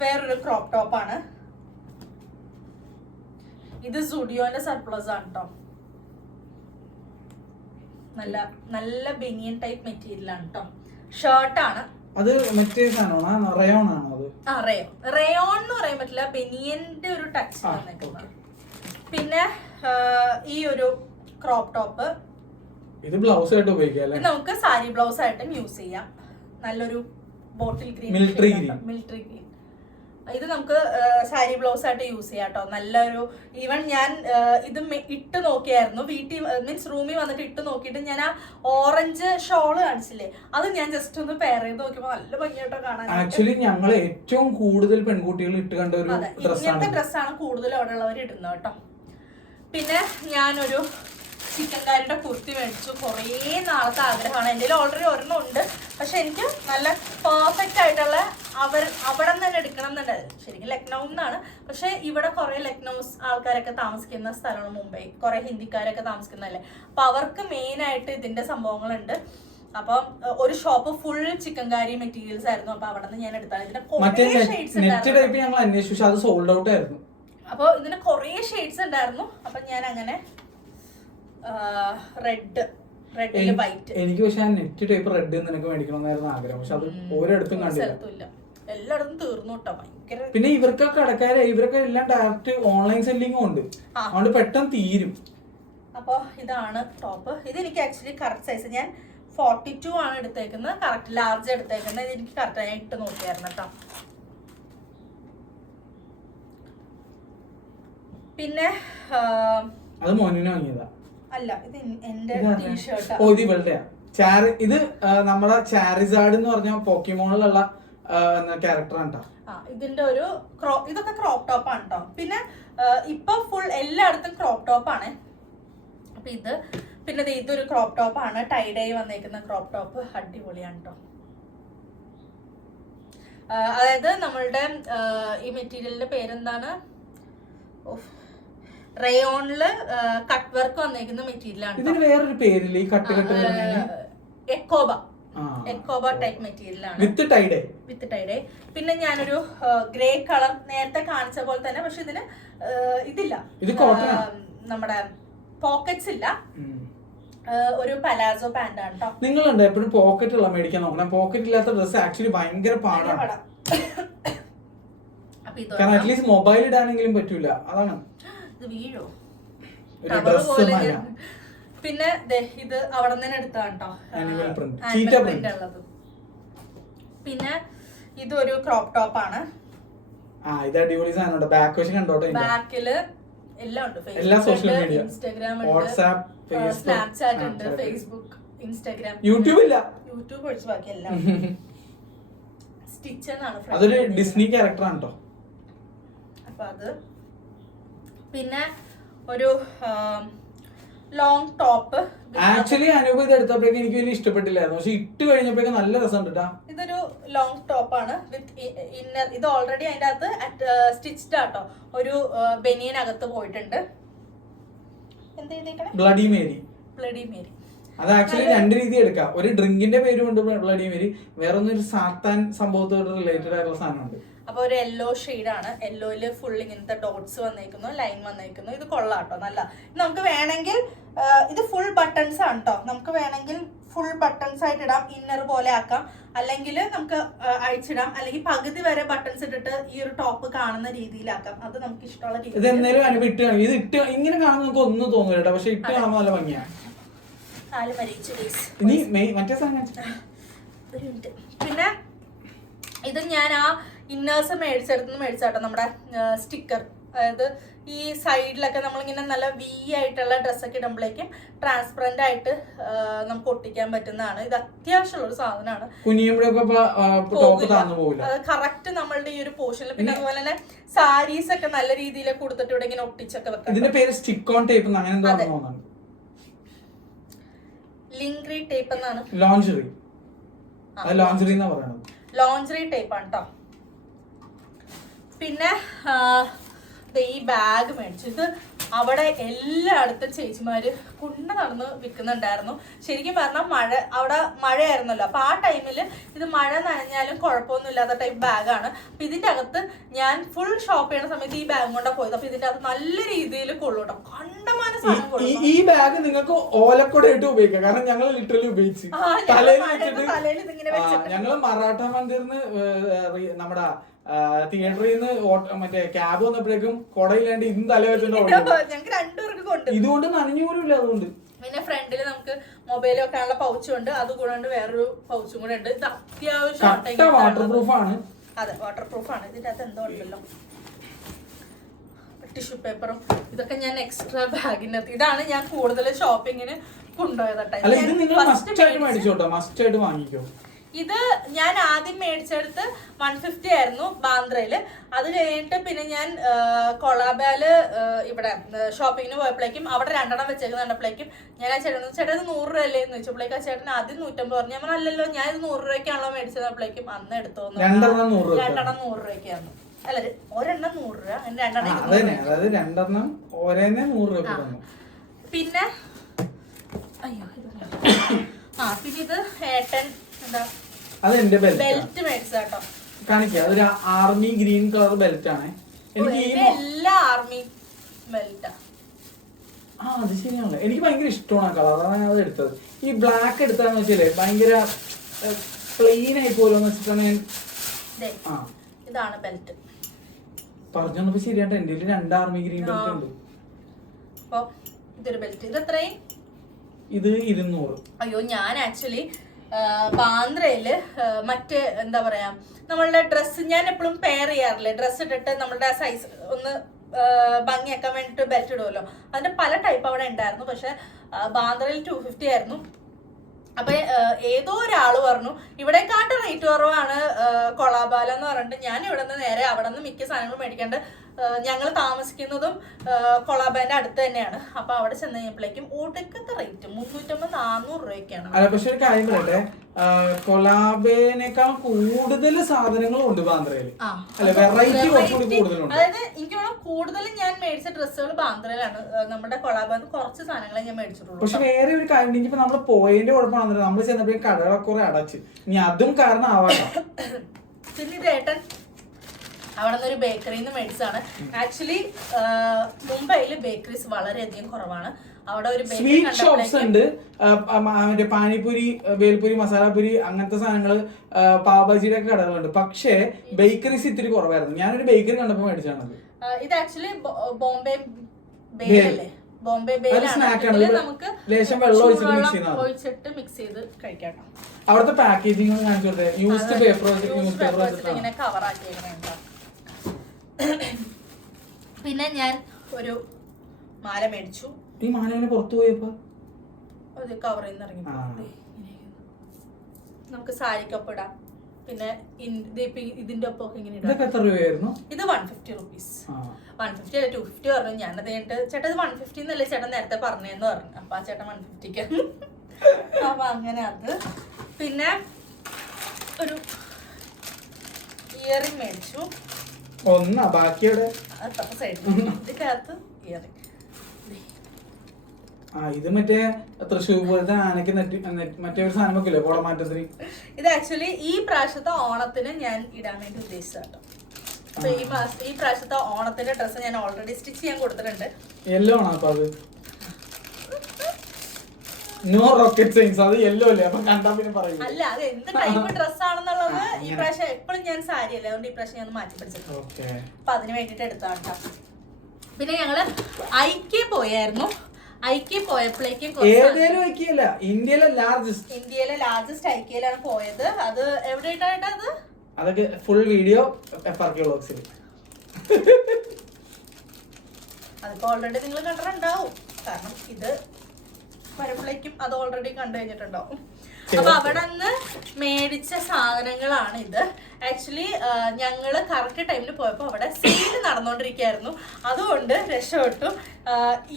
വേറൊരു ക്രോപ്പ് ടോപ്പാണ്. ഇത് സുഡിയോന്റെ സർപ്ലസ് ആണ് കേട്ടോ. നല്ല നല്ല ബനിയൻ ടൈപ്പ് മെറ്റീരിയൽ ആണ് കേട്ടോ. ഷർട്ടാണ്. അത് മറ്റേ സാധനമാണോ, റയോൺ ആണോ? അത് റയോൺ എന്ന് പറയാൻ പറ്റില്ല, ബനിയന്റെ ഒരു ടച്ച് വന്നേക്കുന്നത്. പിന്നെ ഈ ഒരു ക്രോപ്പ് ടോപ്പ്, ഇത് ബ്ലൗസ് ആയിട്ട് ഉപയോഗിക്കാം. നമുക്ക് സാരി ബ്ലൗസ് ആയിട്ടും യൂസ് ചെയ്യാം. നല്ലൊരു ബോട്ടിൽ ഗ്രീൻ, മിലിറ്ററി ഗ്രീൻ. ഇത് നമുക്ക് സാരി ബ്ലൗസ് ആയിട്ട് യൂസ് ചെയ്യാം കേട്ടോ. നല്ലൊരു ഈവൻ ഞാൻ ഇത് ഇട്ട് നോക്കിയായിരുന്നു വീട്ടിൽ, മീൻസ് റൂമിൽ വന്നിട്ട് ഇട്ട് നോക്കിയിട്ട് ഞാൻ ആ ഓറഞ്ച് ഷോള് കാണിച്ചില്ലേ, അത് ഞാൻ ജസ്റ്റ് ഒന്ന് പെയർ ചെയ്ത് നോക്കിയപ്പോൾ നല്ല ഭംഗിയായിട്ടോ കാണാൻ. ആക്ച്വലി ഞങ്ങൾ ഏറ്റവും കൂടുതൽ പെൺകുട്ടികൾ ഇട്ട് കണ്ട ഒരു ഇങ്ങനത്തെ ഡ്രസ്സാണ് കൂടുതലും അവിടെ ഉള്ളവർ ഇടുന്നത് കേട്ടോ. പിന്നെ ഞാനൊരു ചിക്കൻ കാരിയുടെ കുർത്തി മേടിച്ചു. കുറേ നാളത്തെ ആഗ്രഹമാണ്. എൻ്റെ ഓൾറെഡി ഒരെണ്ണം ഉണ്ട്, പക്ഷെ എനിക്ക് നല്ല പെർഫെക്റ്റ് ആയിട്ടുള്ള അവിടെ നിന്ന് തന്നെ എടുക്കണം എന്നുണ്ടായിരുന്നു. ശരിക്കും ലക്നൗവിൽ നിന്നാണ്, പക്ഷെ ഇവിടെ കുറേ ലക്നൗസ് ആൾക്കാരൊക്കെ താമസിക്കുന്ന സ്ഥലമാണ് മുംബൈ, കുറേ ഹിന്ദിക്കാരൊക്കെ താമസിക്കുന്നതല്ലേ. അപ്പൊ അവർക്ക് മെയിൻ ആയിട്ട് ഇതിന്റെ സംഭവങ്ങളുണ്ട്. അപ്പം ഒരു ഷോപ്പ് ഫുൾ ചിക്കൻ കാരി മെറ്റീരിയൽസ് ആയിരുന്നു. അപ്പൊ അവിടെ നിന്ന് ഞാൻ എടുത്താണ്. ഇതിന്റെ കുറേ ഷെയ്ഡ്സ് ഉണ്ടായിരുന്നു. അപ്പോൾ ഇതിന് കുറേ ഷെയ്ഡ്സ് ഉണ്ടായിരുന്നു. അപ്പൊ ഞാൻ അങ്ങനെ റെഡില് വൈറ്റ്. എനിക്ക് പക്ഷെ ആ നെറ്റ് ടൈപ്പ് റെഡ് നിനക്ക് മേടിക്കണമെന്നായിരുന്നു ആഗ്രഹം, പക്ഷെ അത് ഒരിടത്തും കണ്ടില്ല. എല്ലായിടത്തും തീർന്നു കേട്ടോ, ഭയങ്കര. പിന്നെ ഇവർക്ക് കടക്കാരെ ഇവരൊക്കെ എല്ലാം ഡയറക്റ്റ് ഓൺലൈൻ സെല്ലിങ്ങും ഉണ്ട്, അതുകൊണ്ട് പെട്ടെന്ന് തീരും. അപ്പോൾ ഇതാണ് ടോപ്പ്. ഇത് എനിക്ക് ആക്ച്വലി കറക്റ്റ് സൈസ്, ഞാൻ 42 ആണ് എടുത്തേക്കുന്നത്, കറക്റ്റ് ലാർജ് എടുത്തേക്കുന്നത്. ഇത് എനിക്ക് കറക്റ്റ് ഞാൻ ഇട്ട് നോക്കിയായിരുന്നു കേട്ടോ. പിന്നെ അത് മോനിന് വാങ്ങിയതാ അല്ല, ഇത് എന്റെ ടീഷർട്ടാ. ഓ ഇത് ഇവളുടെയാ. ഇത് നമ്മുടെ ചാരിസാഡ് എന്ന് പറഞ്ഞ പോക്കിമോണിലുള്ള ക്യാരക്ടറാണ് കേട്ടോ. ഇതിന്റെ ഒരു ഇതൊക്കെ ക്രോപ്പ് ടോപ്പ് ആണ് കേട്ടോ. പിന്നെ ഇപ്പൊ ഫുൾ എല്ലായിടത്തും ക്രോപ്പ് ടോപ്പ് ആണ്. അപ്പൊ ഇത് പിന്നെ ഇതൊരു ക്രോപ്പ് ടോപ്പ് ആണ്, ടൈഡായി വന്നേക്കുന്ന ക്രോപ്പ് ടോപ്പ്. അടിപൊളിയാണ് കേട്ടോ. അതായത് നമ്മളുടെ ഈ മെറ്റീരിയലിന്റെ പേരെന്താണ്, റയോണില് കട്ട് വർക്ക് വന്നേക്കുന്ന മെറ്റീരിയലാണ്. ഇതിന് വേറൊരു പേരില്ലേ ഈ കട്ട് കട്ട്? എക്കോബ ടൈപ്പ് മെറ്റീരിയലാണ്, വിത്ത് ടൈഡേ. പിന്നെ ഞാനൊരു ഗ്രേ കളർ നേരത്തെ കാണിച്ച പോലെ തന്നെ, പക്ഷെ ഇതിന് ഇതില്ല, നമ്മുടെ പോക്കറ്റ്സ് ഇല്ല. ഒരു പലാസോ പാന്റ് ആണ് കേട്ടോ. നിങ്ങളുണ്ട് എപ്പോഴും പോക്കറ്റ് ഉള്ള മേടിക്കാൻ നോക്കണം. പോക്കറ്റ് ഇല്ലാത്ത ഡ്രസ് ആക്ച്വലി ഭയങ്കര പാടാണ്. അറ്റ്ലീസ്റ്റ് മൊബൈൽ ഇടാനെങ്കിലും പറ്റൂല, അതാണ്. ഇത് വീഴോ? പിന്നെ ഇത് അവിടെ നിന്ന് എടുത്താണ് കേട്ടോ, ഉള്ളത്. പിന്നെ ഇതൊരു ക്രോപ്പ് ടോപ്പ് ആണ്. ബാക്കില് എല്ലാം ഉണ്ട്. ഇൻസ്റ്റാഗ്രാം ഉണ്ട്, സ്നാപ്ചാറ്റ് ഉണ്ട്, ഫേസ്ബുക്ക്, ഇൻസ്റ്റാഗ്രാം, യൂട്യൂബ് ഒഴിച്ച് ബാക്കി എല്ലാം. സ്റ്റിച്ച് എന്നാണ്, അതൊരു ഡിസ്നി ക്യാരക്ടറാണ് കേട്ടോ. അപ്പൊ അത്. പിന്നെ ഒരു ലോങ് ടോപ്പ്. ആക്ച്വലി അനൂപ ഇത് എടുത്തപ്പോഴേക്കും എനിക്ക് വലിയ ഇഷ്ടപ്പെട്ടില്ലായിരുന്നു, പക്ഷെ ഇട്ട് കഴിഞ്ഞപ്പോഴേക്കും നല്ല രസമുണ്ട് കേട്ടോ. ഇതൊരു ലോങ് ടോപ്പ് ആണ് വിത്ത് ഇന്നർ. ഇത് ഓൾറെഡി അതിന്റെ അകത്ത് സ്റ്റിച്ച്ഡ് ആട്ടോ. ഒരു ബനിയൻ അകത്ത് പോയിട്ടുണ്ട്. Bloody Mary. അത് ആക്ച്വലി രണ്ട് രീതി എടുക്കാം. ഒരു ഡ്രിങ്കിന്റെ പേരുണ്ട് ബ്ലഡി മേരി, വേറെ ഒന്നൊരു സാത്താൻ സംഭവത്തോട് റിലേറ്റഡ് ആയിട്ടുള്ള സാധനമുണ്ട്. അപ്പൊ ഒരു യെല്ലോ ഷെയ്ഡാണ്. യെല്ലോയില് ഫുൾ ഇങ്ങനത്തെ ഡോട്ട്സ് വന്നേക്കുന്നു, ലൈൻ വന്നേക്കുന്നു. ഇത് കൊള്ളാട്ടോ, നല്ല. നമുക്ക് വേണമെങ്കിൽ ഇത് ഫുൾ ബട്ടൺസ് ആണ് കേട്ടോ. നമുക്ക് വേണമെങ്കിൽ ഫുൾ ബട്ടൺസ് ആയിട്ട് ഇടാം, ഇന്നർ പോലെ ആക്കാം. അല്ലെങ്കിൽ നമുക്ക് അഴിച്ചിടാം, അല്ലെങ്കിൽ പകുതി വരെ ബട്ടൺസ് ഇട്ടിട്ട് ഈ ഒരു ടോപ്പ് കാണുന്ന രീതിയിലാക്കാം. അത് നമുക്ക് ഇഷ്ടമുള്ള രീതി. ഇങ്ങനെ കാണുമ്പോൾ നമുക്ക് ഒന്നും തോന്നില്ല, പക്ഷെ ഇട്ട് കാണുമ്പോൾ നല്ല ഭംഗിയാണ്. പിന്നെ ഇത് ഞാൻ ആ ഇന്നേഴ്സ് മേടിച്ചാട്ടോ, നമ്മുടെ സ്റ്റിക്കർ. അതായത് ഈ സൈഡിലൊക്കെ നമ്മളിങ്ങനെ നല്ല വി ആയിട്ടുള്ള ഡ്രസ്സൊക്കെ ഇടുമ്പോഴേക്കും ട്രാൻസ്പെറന്റ് ആയിട്ട് നമുക്ക് ഒട്ടിക്കാൻ പറ്റുന്നതാണ്. ഇത് അത്യാവശ്യമുള്ള ഒരു സാധനമാണ്. അത് കറക്റ്റ് നമ്മളുടെ ഈ ഒരു പോർഷനിൽ. പിന്നെ അതുപോലെ തന്നെ സാരീസ് ഒക്കെ നല്ല രീതിയിൽ കൊടുത്തിട്ട് ഇവിടെ ഇങ്ങനെ ഒട്ടിച്ചൊക്കെ വെക്കാം. ഇതിന്റെ പേര് സ്റ്റിക്ക് ഓൺ ടേപ്പ്, ലിംഗ്രി ടേപ്പ് എന്നാണ്. ലോഞ്ചറി ടേപ്പ് ആണ് കേട്ടോ. പിന്നെ ഈ ബാഗ് മേടിച്ചു. ഇത് അവിടെ എല്ലായിടത്തും ചേച്ചിമാര് കൊണ്ട് നടന്ന് വിൽക്കുന്നുണ്ടായിരുന്നു. ശരിക്കും പറഞ്ഞാൽ അവിടെ മഴയായിരുന്നല്ലോ. അപ്പൊ ആ ടൈമിൽ ഇത് മഴ നനഞ്ഞാലും കുഴപ്പമൊന്നും ഇല്ലാത്ത ടൈപ്പ് ബാഗാണ്. അപ്പൊ ഇതിന്റെ അകത്ത് ഞാൻ ഫുൾ ഷോപ്പ് ചെയ്യുന്ന സമയത്ത് ഈ ബാഗ് കൊണ്ടാ പോയത്. അപ്പൊ ഇതിന്റെ അകത്ത് നല്ല രീതിയിൽ കൊള്ളൂട്ടോ, കണ്ടമാന സാധനം കൊള്ളും. ഈ ബാഗ് നിങ്ങൾക്ക് ഓലക്കൊടയായിട്ട് ഉപയോഗിക്കാം, കാരണം ഞങ്ങൾ ലിറ്ററലി ഉപയോഗിച്ചു. തലയിൽ ഇതിങ്ങനെ വെച്ചിട്ട് ഞങ്ങള് മറാഠ മന്ദിറിന് നമ്മുടെ തിയേറ്ററിൽ നിന്ന് മറ്റേ ക്യാബ് വന്നപ്പോഴേക്കും കൊടയില്ലാണ്ട് ഇന്ന് തല വെച്ചിട്ട് ഞങ്ങൾക്ക് രണ്ടുപേർക്ക് കൊണ്ട് ഇതുകൊണ്ട് നനഞ്ഞു പോലും ഇല്ല. അതുകൊണ്ട് പിന്നെ ഫ്രണ്ടില് നമുക്ക് മൊബൈൽ വെക്കാനുള്ള പൗച്ചും ഉണ്ട്, അതുകൂടാണ്ട് വേറൊരു പൗച്ചും കൂടെ ഉണ്ട്. ഇത് അത്യാവശ്യം വാട്ടർ പ്രൂഫ് ആണ്. അതെ, വാട്ടർ പ്രൂഫ് ആണ്. ഇതിന്റെ അകത്ത് എന്തോ ഉണ്ടല്ലോ, ടിഷ്യൂ പേപ്പറും ഇതൊക്കെ ഞാൻ എക്സ്ട്രാ ബാഗിനകത്ത്. ഇതാണ് ഞാൻ കൂടുതൽ ഷോപ്പിങ്ങിന് കൊണ്ടുപോയത്. ഇത് ഞാൻ ആദ്യം മേടിച്ചെടുത്ത് 150 ആയിരുന്നു ബാന്ദ്രയില്. അത് കഴിഞ്ഞിട്ട് പിന്നെ ഞാൻ കൊളാബാല് ഇവിടെ ഷോപ്പിങ്ങിന് പോയപ്പോഴേക്കും അവിടെ 2 എണ്ണം വെച്ചേക്കുന്ന കണ്ടപ്പോഴേക്കും ഞാൻ ആ ചേട്ടൻ 100 രൂപയല്ലേ എന്ന് ചോദിച്ചപ്പോഴേക്കും ആ ചേട്ടൻ ആദ്യം 150 പറഞ്ഞു. ഞാൻ അല്ലല്ലോ, ഞാൻ ഇത് 100 രൂപയ്ക്കാണല്ലോ മേടിച്ചപ്പോഴേക്കും അന്ന് എടുത്തോന്നു 2 എണ്ണം 100 രൂപയ്ക്കായിരുന്നു. അല്ല, ഒരെണ്ണം 100 രൂപ, 2 എണ്ണം. പിന്നെ അയ്യോ പിന്നെ ഇത് ഏട്ടൻ എന്താ ബെൽറ്റ് മേടിച്ചാട്ടോ, കാണിക്കുക. അതൊരു ആർമി ഗ്രീൻ കളർ ബെൽറ്റ് ആണ്. എനിക്ക് എല്ലാ ആർമി ബെൽറ്റാ. അത് ശരിയാണല്ലോ, എനിക്ക് ഭയങ്കര ഇഷ്ടമാണ് ആ കളർ, അതാണ് ഞാൻ അത് എടുത്തത്. ഈ ബ്ലാക്ക് എടുത്താന്ന് വെച്ചാലേ ഭയങ്കര പ്ലെയിൻ ആയി പോലെന്ന് വെച്ചിട്ടാണ് ഞാൻ. ഇതാണ് ബെൽറ്റ്. പറഞ്ഞപ്പോ ശരിയാട്ടോ, എന്റെ 2 ആർമി ഗ്രീൻ ബെൽറ്റ് ഉണ്ട്. അപ്പൊ ഇതൊരു ബെൽറ്റ്. ഇത് എത്രയും? ഇത് 200. അയ്യോ, ഞാൻ ആക്ച്വലി ബാന്ദ്രയില് മറ്റേ എന്താ പറയാ, നമ്മളുടെ ഡ്രസ്സ് ഞാൻ എപ്പോഴും പെയർ ചെയ്യാറില്ലേ, ഡ്രസ്സ് ഇട്ടിട്ട് നമ്മളുടെ സൈസ് ഒന്ന് ഭംഗിയാക്കാൻ വേണ്ടിട്ട് ബെൽറ്റ് ഇടുമല്ലോ. അതിന്റെ പല ടൈപ്പ് അവിടെ ഉണ്ടായിരുന്നു. പക്ഷെ ബാന്ദ്രയിൽ 250 ആയിരുന്നു. അപ്പൊ ഏതോ ഒരാള് പറഞ്ഞു ഇവിടെക്കാട്ട് റേറ്റ് കുറവാണ് കൊളാബാല എന്ന് പറഞ്ഞിട്ട്. ഞാൻ ഇവിടെ നിന്ന് നേരെ അവിടെ നിന്ന് മിക്ക സാധനങ്ങളും മേടിക്കേണ്ട. ഞങ്ങൾ താമസിക്കുന്നതും കൊളാബാന്റെ അടുത്ത് തന്നെയാണ്. അപ്പൊ അവിടെ ചെന്ന് കഴിഞ്ഞപ്പോഴേക്കും ഒടുക്കത്തെ റേറ്റ് 350-400 രൂപയ്ക്കാണ്. അല്ല, പക്ഷെ ഒരു കാര്യം പറയട്ടെ, കൊളാബേനേക്കാൾ കൂടുതൽ സാധനങ്ങളും ഉണ്ട് ബാന്ദ്രയിൽ. അതായത് എനിക്ക് കൂടുതലും ഞാൻ മേടിച്ച ഡ്രസ്സുകൾ ബാന്ദ്രയിലാണ്. നമ്മുടെ കൊളാബാന്ന് കുറച്ച് സാധനങ്ങളെ ഞാൻ മേടിച്ചിട്ടുള്ളൂ. പക്ഷെ വേറെ ഒരു കാര്യം, ഇപ്പൊ നമ്മള് പോയതിന്റെ കുഴപ്പമാണ്, നമ്മള് ചെന്നപ്പോഴും കടകളൊക്കെ കുറെ അടച്ച്. ഇനി അതും കാരണം ആവാം. പിന്നെ ഇത് ഏട്ടൻ അവിടെ നിന്ന് ഒരു ബേക്കറിന്ന് മേടിച്ചതാണ്. ആക്ച്വലി മുംബൈയില് ബേക്കറീസ് വളരെയധികം കുറവാണ്. അവിടെ ഒരു സ്വീറ്റ് ഷോപ്സ് ഉണ്ട്, മറ്റേ പാനിപൂരി, ബേൽപൂരി, മസാലപൂരി അങ്ങനത്തെ സാധനങ്ങള്, പാവഭാജിയുടെ ഒക്കെ കടകളുണ്ട്. പക്ഷേ ബേക്കറീസ് ഇത്തിരി കുറവായിരുന്നു. ഞാനൊരു ബേക്കറി കണ്ടപ്പോ മേടിച്ചാണ്. ഇത് ആക്ച്വലി ബോംബെ ബേലല്ലേ, ബോംബെ ബേലാണ്. നമുക്ക് ലേശം വെള്ളം ഒഴിച്ചിട്ട് മിക്സ് ചെയ്ത് കഴിക്കാം. അവിടുത്തെ പാക്കേജിംഗ് കാണിച്ചോട്ടെ. യൂസ്ഡ് പേപ്പർ ഇങ്ങനെ കവർ ആക്കിയേക്കണ. പിന്നെ ഞാൻ ഒരു മാല മേടിച്ചു. ഈ മാല പുറത്തു പോയപ്പോ കവറിൽ നിന്ന് ഇറങ്ങി. നമുക്ക് സാരിക്കൊപ്പം ഇടാം. പിന്നെ ഇതിന്റെ ഒപ്പം ഇങ്ങനെ ഇടാം. എത്ര രൂപയായിരുന്നു? ഇത് 150 റുപ്പീസ്. 150 അല്ല 250 പറഞ്ഞു. ഞാനത് കഴിഞ്ഞിട്ട് ചേട്ടാ ഇത് 150 എന്നല്ലേ ചേട്ടൻ നേരത്തെ പറഞ്ഞെന്ന് പറഞ്ഞു. അപ്പൊ ആ ചേട്ടൻ 150ക്ക്. അപ്പൊ അങ്ങനെ അത്. പിന്നെ ഒരു ഇയറിംഗ് മേടിച്ചു. ബാക്കിയുടെ ഇതിനകത്ത് ഇയറിംഗ്. ഇത് മറ്റേ തൃശ്ശൂർ പോലത്തെ ആനക്ക് മറ്റേ ഒരു സാധനം വെക്കില്ലേ കോളമാറ്റത്തിന്. ഇത് ആക്ച്വലി ഈ പ്രാവശ്യത്തെ ഓണത്തിന് ഞാൻ ഇടാൻ വേണ്ടി ഉദ്ദേശിച്ചാട്ടോ. അപ്പൊ ഈ പ്രാവശ്യത്തെ ഓണത്തിന്റെ ഡ്രസ്സ് ഞാൻ ഓൾറെഡി സ്റ്റിച്ച് ചെയ്യാൻ കൊടുത്തിട്ടുണ്ട്. യെല്ലോ ആണോ? അപ്പൊ അത് നോ റോക്കറ്റ് സയൻസ്, അത് യെല്ലോ അല്ലേ? അപ്പൊ കണ്ടാ പിന്നെ പറയും. അല്ല, അത് എന്ത് ടൈപ്പ് ഡ്രസ് ആണെന്നുള്ളത് ഈ പ്രാവശ്യം എപ്പോഴും ഞാൻ സാരി അല്ലേ, അതുകൊണ്ട് ഈ പ്രാവശ്യം ഞാൻ മാറ്റി പിടിച്ചിട്ടുണ്ട്. അപ്പൊ അതിന് വേണ്ടിട്ട് എടുത്താട്ടോ. പിന്നെ ഞങ്ങള് ഐക്യ പോയായിരുന്നു. ഐക്യ പോയപ്പോഴേക്കും ഇന്ത്യയിലെ ലാർജസ്റ്റ് ഐക്യയിലാണ് പോയത്. അത് എവിടെയായിട്ടാ? അത് അതൊക്കെ ഫുൾ വീഡിയോ അതിപ്പോ ഓൾറെഡി നിങ്ങൾ കണ്ടിട്ടുണ്ടാവും. കാരണം ഇത് വരുമ്പോഴേക്കും അത് ഓൾറെഡി കണ്ടു കഴിഞ്ഞിട്ടുണ്ടാവും. അപ്പൊ അവിടെ നിന്ന് മേടിച്ച സാധനങ്ങളാണ് ഇത്. ആക്ച്വലി ഞങ്ങള് കറക്റ്റ് ടൈമിൽ പോയപ്പോ അവിടെ സെയിൽ നടന്നുകൊണ്ടിരിക്കുകയായിരുന്നു. അതുകൊണ്ട് രക്ഷപ്പെട്ടു.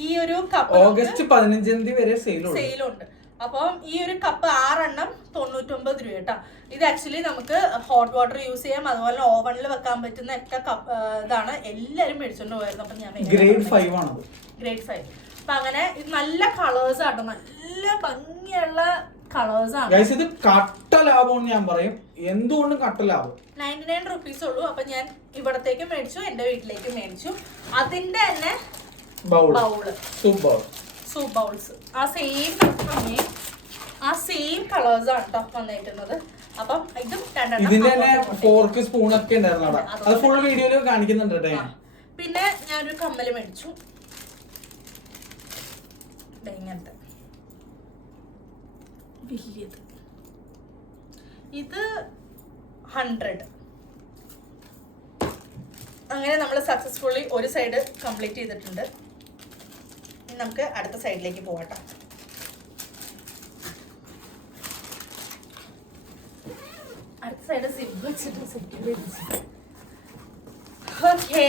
ഈ ഒരു കപ്പ് ഓഗസ്റ്റ് 15 വരെ സെയിലുണ്ട്. അപ്പം ഈ ഒരു കപ്പ് 6 എണ്ണം 99 രൂപ കേട്ടോ. ഇത് ആക്ച്വലി നമുക്ക് ഹോട്ട് വാട്ടർ യൂസ് ചെയ്യാം, അതുപോലെ ഓവനിൽ വെക്കാൻ പറ്റുന്ന ഒക്കെ ഇതാണ്. എല്ലാരും മേടിച്ചോണ്ട് പോയിരുന്നു. അപ്പൊ ഞാൻ ഗ്രേഡ് 5 ആണ്. ഗ്രേഡ് 5. അപ്പൊ അങ്ങനെ ഇത് നല്ല കളേഴ്സ് ആട്ടോ, നല്ല ഭംഗിയുള്ള കളേഴ്സ് ആണ്. ഇത് കട്ട ലാഭം ഞാൻ പറയും. എന്തുകൊണ്ടും കട്ട ലാഭം. 99 റുപ്പീസ് ഉള്ളൂ. അപ്പൊ ഞാൻ ഇവിടത്തേക്ക് മേടിച്ചു, എന്റെ വീട്ടിലേക്ക് മേടിച്ചു. അതിന്റെ തന്നെ ബൗള്, സൂപ്പ് ബൗൾസ് ആ സെയിം കളേഴ്സ് ആണ് കേട്ടോ വന്നിരിക്കുന്നത്. അപ്പം ഇതും ഇതിന്റെ തന്നെ ഫോർക്ക് സ്പൂൺ ഒക്കെ ഉണ്ടായിരുന്നു അവിടെ. അത് ഫുൾ വീഡിയോയിൽ കാണിക്കുന്നുണ്ട് കേട്ടോ. പിന്നെ ഞാനൊരു കമ്മല് മേടിച്ചു, ഇങ്ങനത്തെ വലിയത്. ഇത് 100. അങ്ങനെ നമ്മൾ സക്സസ്ഫുള്ളി ഒരു സൈഡ് കംപ്ലീറ്റ് ചെയ്തിട്ടുണ്ട്. ഇനി നമുക്ക് അടുത്ത സൈഡിലേക്ക് പോകട്ടോ. അടുത്ത സൈഡ് സിബ് വെച്ചിട്ട് സെറ്റ് ചെയ്ത്. ഓക്കേ,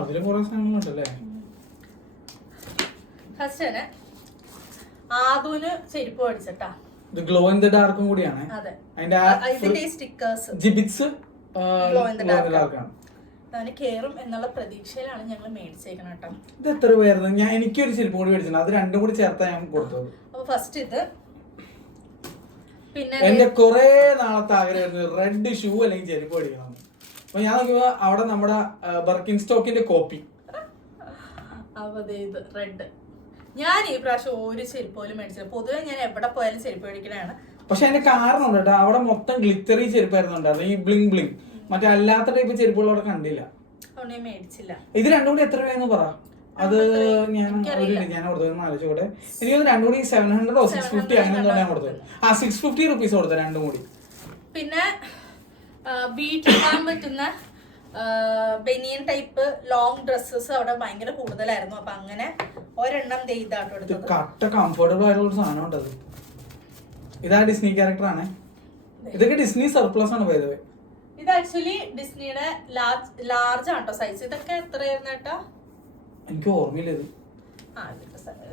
അതിലും കുറെ സാധനങ്ങളുണ്ടല്ലേ. ഫസ്റ്റ് തന്നെ ആദൂന് ചെരുപ്പ് മേടിച്ചിട്ടാ. ഇത് ഗ്ലോ ഇൻ ദ ഡാർക്കും കൂടിയാണ്. അതെ, അതിന്റെ stickers Jibbitz glow in the dark ആണ്. അവന് കേറും എന്നുള്ള പ്രതീക്ഷയിലാണ് ഞങ്ങൾ മേടിച്ചേക്കണം കേട്ടോ. ഇത് എത്ര രൂപയായിരുന്നു? എനിക്കൊരു ചെരുപ്പ് കൂടി മേടിച്ചിട്ടുണ്ട്, അത് രണ്ടും കൂടി ചേർത്താ ഞാൻ കൊടുത്തത്. അപ്പൊ ഫസ്റ്റ് ഇത്, പിന്നെ എന്റെ കൊറേ നാളത്തെ ആഗ്രഹമായിരുന്നു റെഡ് ഷൂ അല്ലെങ്കിൽ ചെരുപ്പ് മേടിക്കണം. അപ്പൊ ഞാൻ നോക്കിയപ്പോ അവിടെ നമ്മുടെ ബർക്കിൻ സ്റ്റോക്കിന്റെ കോപ്പി. ഇത് റെഡ്. ഞാൻ ഈ പ്രാവശ്യം ഒരു ചെരുപ്പ് പോലും മേടിച്ചില്ല. പൊതുവെ ഞാൻ എവിടെ പോയാലും ചെരുപ്പ് മേടിക്കണാണ്. പക്ഷെ അതിന്റെ കാരണം ഉണ്ട് കേട്ടോ, അവിടെ മൊത്തം ഗ്ലിറ്ററി ചെരുപ്പായിരുന്നു ഉണ്ടായിരുന്നു, ഈ ബ്ലിങ് ബ്ലിങ്. മറ്റേ അല്ലാത്ത ടൈപ്പ് ചെരുപ്പുകൾ അവിടെ കണ്ടില്ല, അതുകൊണ്ട് ഞാൻ മേടിച്ചില്ല. ഇത് രണ്ടും കൂടി എത്ര രൂപയെന്ന് പറ. അത് ഞാൻ കൊടുത്തത് ആലോചിച്ചോട്ടെ. എനിക്കൊന്ന് രണ്ടും കൂടി 700 or 650 അങ്ങനെ ഞാൻ കൊടുത്തത്. 650 rupees കൊടുത്തത് രണ്ടും കൂടി. പിന്നെ വീട്ടിലിടാൻ പറ്റുന്ന ബനിയൻ ടൈപ്പ് ലോങ് ഡ്രസ്സസ് അവിടെ ഭയങ്കര കൂടുതലായിരുന്നു. അപ്പൊ അങ്ങനെ ഒരെണ്ണം ഇതാട്ടോ എടുത്തത്. കട്ട കംഫർട്ടബിൾ ആയിട്ടുള്ള സാധനം ഉണ്ടത്. ഇതാ ഡിസ്നി ക്യാരക്ടർ ആണ്. ഇതൊക്കെ ഡിസ്നി സർപ്ലസ് ആണ് പോയത്. ഇത് ആക്ച്വലി ഡിസ്നിയുടെ ലാർജ് ആട്ടോ സൈസ്. ഇതൊക്കെ എത്രയായിരുന്നു കേട്ടോ? എനിക്ക് ഓർമ്മയില്ല ഇത്,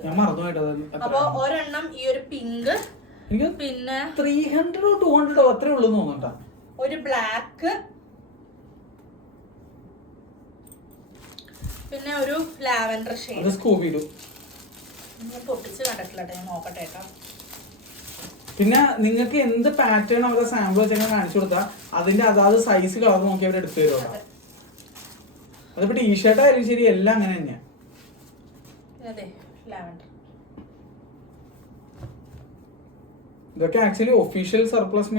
ഞാൻ മറന്നു പോയിട്ടോ. അപ്പൊ ഒരെണ്ണം ഈ ഒരു പിങ്ക്, പിന്നെ 300 or 200 അത്രേ ഉള്ളൂ തോന്നുന്നുണ്ടാ. ഒരു ബ്ലാക്ക്, പിന്നെ ഒരു ലാവൻഡർ ഷെയ്ഡ്. സ്കൂബിഡു പൊട്ടിച്ച് കണ്ടിട്ടില്ല, ഞാൻ നോക്കട്ടെ കേട്ടോ. പിന്നെ നിങ്ങൾക്ക് എന്ത് പാറ്റേൺ അവരുടെ സാമ്പിൾ വെച്ചാൽ കാണിച്ചു കൊടുത്താൽ അതിന്റെ അതാത് സൈസ് കളർ നോക്കി അവർ എടുത്തു തരും. അതിപ്പോ ടീഷർട്ട് ആയാലും ശരി എല്ലാം അങ്ങനെ തന്നെയാ. ഇതൊക്കെ ആക്ച്വലി ഒഫീഷ്യൽ സർപ്ലസ്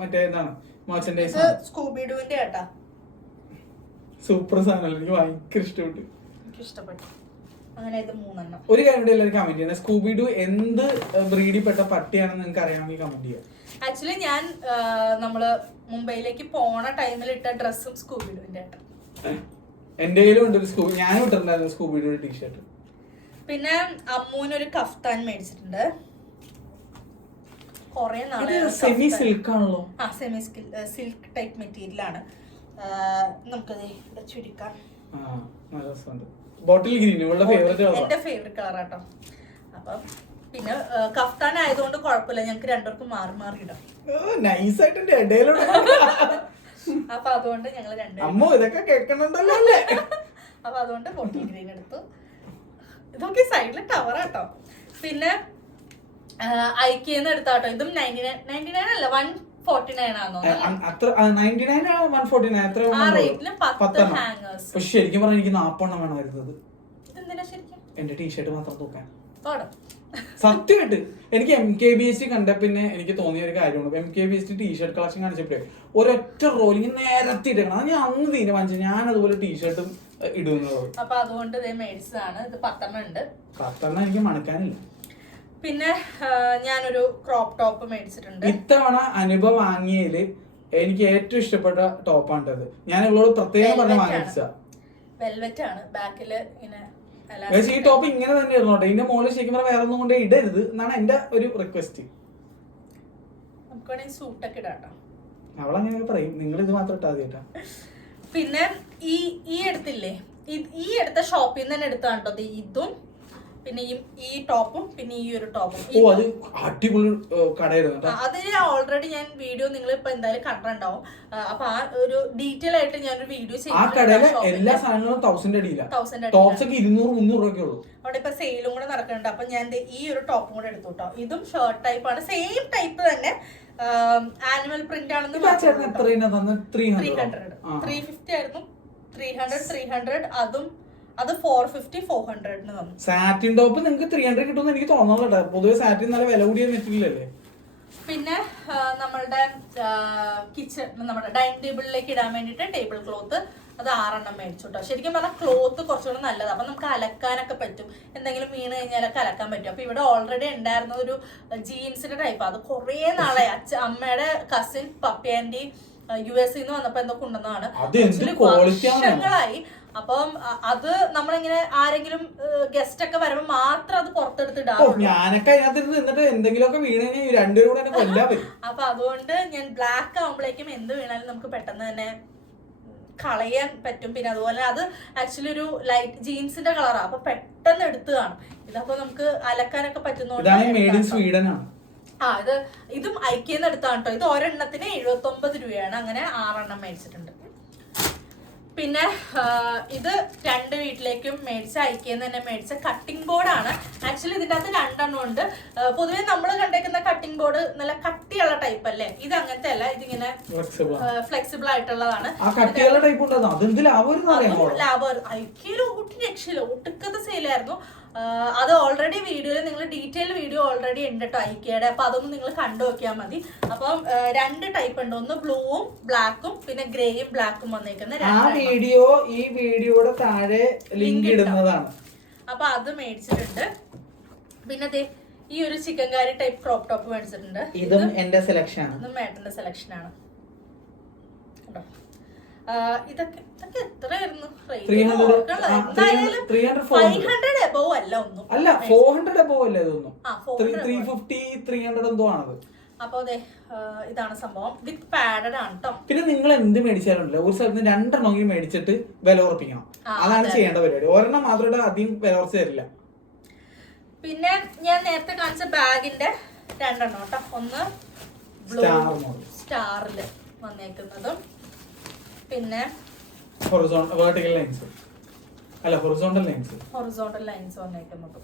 മറ്റേ ഇതാണ്, മെർച്ചൻഡൈസ്. സ്കൂബിഡുവിന്റെ കേട്ടാ, സൂപ്പർ സാധനം, എനിക്ക് ഭയങ്കര ഇഷ്ടപ്പെട്ടു. അങ്ങനെ ഇത് 3 ഒരു കാര്യം കൂടി എല്ലാവരും കമന്റ് ചെയ്യണം, സ്കൂബിഡു എന്ത് ബ്രീഡിൽപ്പെട്ട പട്ടിയാണെന്ന് നിങ്ങൾക്ക് അറിയാമെങ്കിൽ കമന്റ് ചെയ്യാം. ആക്ച്വലി ഞാൻ നമ്മള് മുംബൈയിലേക്ക് പോണ ടൈമിൽ ഇട്ട ഡ്രസ്സും സ്കൂബിഡുവിന്റെ കേട്ടോ. എന്റെ കയ്യിലും ഉണ്ട് ഒരു ഞാനും ഇട്ടിട്ടുണ്ടായിരുന്നു സ്കൂബിഡു ടീഷർട്ട്. പിന്നെ അമ്മൂനൊരു കഫ്താൻ മേടിച്ചിട്ടുണ്ട്. കൊറേ നാളെ സെമി സിൽക്ക് ആണല്ലോ. സെമി സിൽക്ക് ടൈപ്പ് മെറ്റീരിയൽ ആണ്. നമുക്കത് ഇവിടെ ചുരുക്കാം. ബോട്ടിൽ ഗ്രീൻ എന്റെ ഫേവറേറ്റ് കളറാട്ടോ. അപ്പൊ പിന്നെ കഫ്താൻ ആയതുകൊണ്ട് കുഴപ്പമില്ല, ഞങ്ങക്ക് രണ്ടുപേർക്കും മാറി മാറി ഇടാം. അപ്പൊ അതുകൊണ്ട് ഞങ്ങൾ അപ്പൊ അതുകൊണ്ട് ബോട്ടിൽ ഗ്രീൻ എടുത്തു. ഇതൊക്കെ സൈഡില് ടവറാട്ടോ. പിന്നെ ഐക്യെന്ന് എടുത്താട്ടോ. ഇതും 99 അല്ല 149 ആണോ? ശരിക്കും പറഞ്ഞാൽ എനിക്ക് 40 വേണമായിരുന്നത് ഇതെന്തിനാ ശരിക്കും? എന്റെ ടീഷർട്ട് മാത്രം തൂക്കാൻ. സത്യമായിട്ട് എനിക്ക് MKBHD കണ്ട പിന്നെ എനിക്ക് തോന്നിയ ഒരു കാര്യമാണ്, MKBHD ടീഷർട്ട് കളക്ഷൻ കാണിച്ചപ്പോഴേ ഒരൊറ്റ റോളിങ് നേരത്തെ ഇടണം. ഞാൻ അന്ന് തീരുമാനിച്ചു ഞാൻ അതുപോലെ ടീഷർട്ടും ഇടുന്നത്. അപ്പൊ അതുകൊണ്ട് മേടിച്ചതാണ്. ഇത് 10 ഉണ്ട്. 10 എനിക്ക് മണക്കാനില്ല. പിന്നെ ഞാനൊരു ക്രോപ്പ് ടോപ്പ് മേടിച്ചിട്ടുണ്ട്. ഇത്തവണ അനുഭവം വാങ്ങിയതില് എനിക്ക് ഏറ്റവും ഇഷ്ടപ്പെട്ട ടോപ്പാണിത്. ഞാൻ ഇവളോട് പ്രത്യേകം പറഞ്ഞ വാങ്ങിച്ച വെൽവെറ്റ് ആണ്. ബാക്കില് ഇങ്ങനെ ഈ ടോപ്പ് ഇങ്ങനെ തന്നെ ഇടണോട്ടെ. ഇതിന്റെ മുകളിൽ ശരിക്കും പറഞ്ഞാൽ വേറെ ഒന്നും കൊണ്ട് ഇടരുത് എന്നാണ് എന്റെ ഒരു റിക്വസ്റ്റ്. നമുക്ക് വേണമെങ്കിൽ സൂട്ടൊക്കെ ഇടാട്ടോ. അവളങ്ങനെ പറയും, നിങ്ങൾ ഇത് മാത്രം ഇട്ടാ മതി കേട്ടോ. പിന്നെ ഈ എടുത്തില്ലേ, ഈ എടുത്ത ഷോപ്പിൽ നിന്ന് തന്നെ എടുത്താട്ടോ ഇതും, പിന്നെ ഈ ടോപ്പും, പിന്നെ ഈ ഒരു ടോപ്പും. അത് അടിപൊളി കടയായിരുന്നു. അത് ഓൾറെഡി ഞാൻ വീഡിയോ നിങ്ങൾ ഇപ്പൊ എന്തായാലും കണ്ടിട്ടുണ്ടാവും. അപ്പൊ ആ ഒരു ഡീറ്റെയിൽ ആയിട്ട് ഞാനൊരു വീഡിയോ ചെയ്തു. ആ കടയിലെ എല്ലാ സാധനങ്ങളും 1000 അടിയിലാണ്. ടോപ്സ് ഒക്കെ 200-300 രൂപ ഉള്ളൂ. അവിടെ ഇപ്പൊ സെയിലും കൂടെ നടക്കുന്നുണ്ട്. അപ്പൊ ഞാൻ ഈ ഒരു ടോപ്പും കൂടെ എടുത്തു കേട്ടോ. ഇതും ഷർട്ട് ടൈപ്പ് ആണ്, സെയിം ടൈപ്പ് തന്നെ, ആനിമൽ പ്രിന്റ് ആണെന്ന്. 350 ആയിരുന്നു. 300 അതും. അത് 450-400 തന്നു. സാറ്റിൻ ടോപ്പ് നിങ്ങൾക്ക് 300 കിട്ടുമെന്ന് എനിക്ക് തോന്നുന്നില്ല. പൊതുവെ സാറ്റിൻ നല്ല വില കൂടിയ മെറ്റീരിയൽ അല്ലേ. പിന്നെ നമ്മളുടെ കിച്ചൺ നമ്മുടെ ഡൈനിങ് ടേബിളിലേക്ക് ഇടാൻ വേണ്ടിയിട്ട് ടേബിൾ ക്ലോത്ത് അത് 6 മേടിച്ചു കേട്ടോ. ശരിക്കും പറഞ്ഞാൽ ക്ലോത്ത് കുറച്ചുകൂടെ നല്ലതാണ്. അപ്പം നമുക്ക് അലക്കാനൊക്കെ പറ്റും, എന്തെങ്കിലും വീണ് കഴിഞ്ഞാലൊക്കെ അലക്കാൻ പറ്റും. അപ്പം ഇവിടെ ഓൾറെഡി ഉണ്ടായിരുന്ന ഒരു ജീൻസിന്റെ ടൈപ്പ്, അത് കുറേ നാളെ അമ്മയുടെ കസിൻ പപ്പി ആൻറ്റി US നിന്ന് വന്നപ്പോ എന്തോ കൊണ്ടുവന്നതാണ്, വർഷങ്ങളായി. അപ്പം അത് നമ്മളിങ്ങനെ ആരെങ്കിലും ഗസ്റ്റ് ഒക്കെ വരുമ്പോ മാത്രം അത് പുറത്തെടുത്തിടാം. ഞാനൊക്കെ അതിനകത്ത് എന്തെങ്കിലുമൊക്കെ വീണ് രണ്ടുപേരും കൂടെ അപ്പൊ അതുകൊണ്ട് ഞാൻ ബ്ലാക്ക് ആവുമ്പോഴേക്കും എന്ത് വീണാലും നമുക്ക് പെട്ടെന്ന് തന്നെ കളയാൻ പറ്റും. പിന്നെ അതുപോലെ അത് ആക്ച്വലി ഒരു ലൈറ്റ് ജീൻസിന്റെ കളറാണ്, അപ്പൊ പെട്ടെന്ന് എടുത്ത് കാണും. ഇതപ്പോ നമുക്ക് അലക്കാനൊക്കെ പറ്റുന്നോണ്ട് ഇതും ഐക്യെന്ന് എടുത്താണ് കേട്ടോ. ഇത് ഒരെണ്ണത്തിന് 79 രൂപയാണ്. അങ്ങനെ 6 മേടിച്ചിട്ടുണ്ട്. പിന്നെ ഇത് 2 വീട്ടിലേക്കും മേടിച്ച ഐക്യെന്ന് തന്നെ മേടിച്ച കട്ടിംഗ് ബോർഡാണ്. ആക്ച്വലി ഇതിൻ്റെ അകത്ത് 2 ഉണ്ട്. പൊതുവെ നമ്മൾ കണ്ടേക്കുന്ന കട്ടിംഗ് ബോർഡ് നല്ല കട്ടിയുള്ള ടൈപ്പ് അല്ലേ, ഇത് അങ്ങനത്തെ അല്ല, ഇതിങ്ങനെ ഫ്ലെക്സിബിൾ ആയിട്ടുള്ളതാണ്. ലാഭം ഐക്യയിലോ ഒട്ടും രക്ഷയില്ല, ഒട്ടുക്കത്തെ സെയിലായിരുന്നു. അത് ഓൾറെഡി വീഡിയോയിൽ നിങ്ങൾ ഡീറ്റെയിൽ വീഡിയോ ഓൾറെഡി ഉണ്ട് കേട്ടോ ഐക്യയുടെ. അപ്പൊ അതൊന്നും നിങ്ങൾ കണ്ടു നോക്കിയാൽ മതി. അപ്പം 2 ടൈപ്പ് ഉണ്ട്, ഒന്ന് ബ്ലൂവും ബ്ലാക്കും പിന്നെ ഗ്രേയും ബ്ലാക്കും വന്നേക്കുന്ന വീഡിയോ ഈ വീഡിയോയുടെ താഴെ ലിങ്ക് ഇടുന്നതാണ്. അപ്പൊ അത് മേടിച്ചിട്ടുണ്ട്. പിന്നെ ഈ ഒരു ചിക്കൻ കാരി ടൈപ്പ് ക്രോപ്പ് ടോപ്പ് മേടിച്ചിട്ടുണ്ട്. ഇതും എന്റെ സെലക്ഷൻ ആണ്, ഇതും മേട്ടന്റെ സെലക്ഷൻ ആണ്. ഇതൊക്കെ എത്രയായിരുന്നു? 500 എബോവ് അല്ല, ഒന്നും അല്ല 400 എബോവ് അല്ലേ, ഇതൊന്നും 350 300 എന്തോ ആണത്. അപ്പൊ അതെ ഇതാണ് സംഭവം. വിത്ത് പാഡഡ് ആണ് കേട്ടോ. പിന്നെ നിങ്ങൾ എന്ത് മേടിച്ചാലുണ്ടല്ലോ ഒരു സ്ഥലത്ത് 2 മേടിച്ചിട്ട് വില ഉറപ്പിക്കണം, അതാണ് ചെയ്യേണ്ട പരിപാടി. ഒരെണ്ണം മാത്രമേ അധികം വില ഉറച്ച് തരില്ല. പിന്നെ ഞാൻ നേരത്തെ കാണിച്ച ബാഗിന്റെ 2 കേട്ടോ. ഒന്ന് സ്റ്റാറില് വന്നേക്കുന്നതും പിന്നെ വെർട്ടിക്കൽ ലൈൻസ് അല്ല ഹൊറിസോണ്ടൽ ലൈൻസ് വന്നേക്കുന്നതും.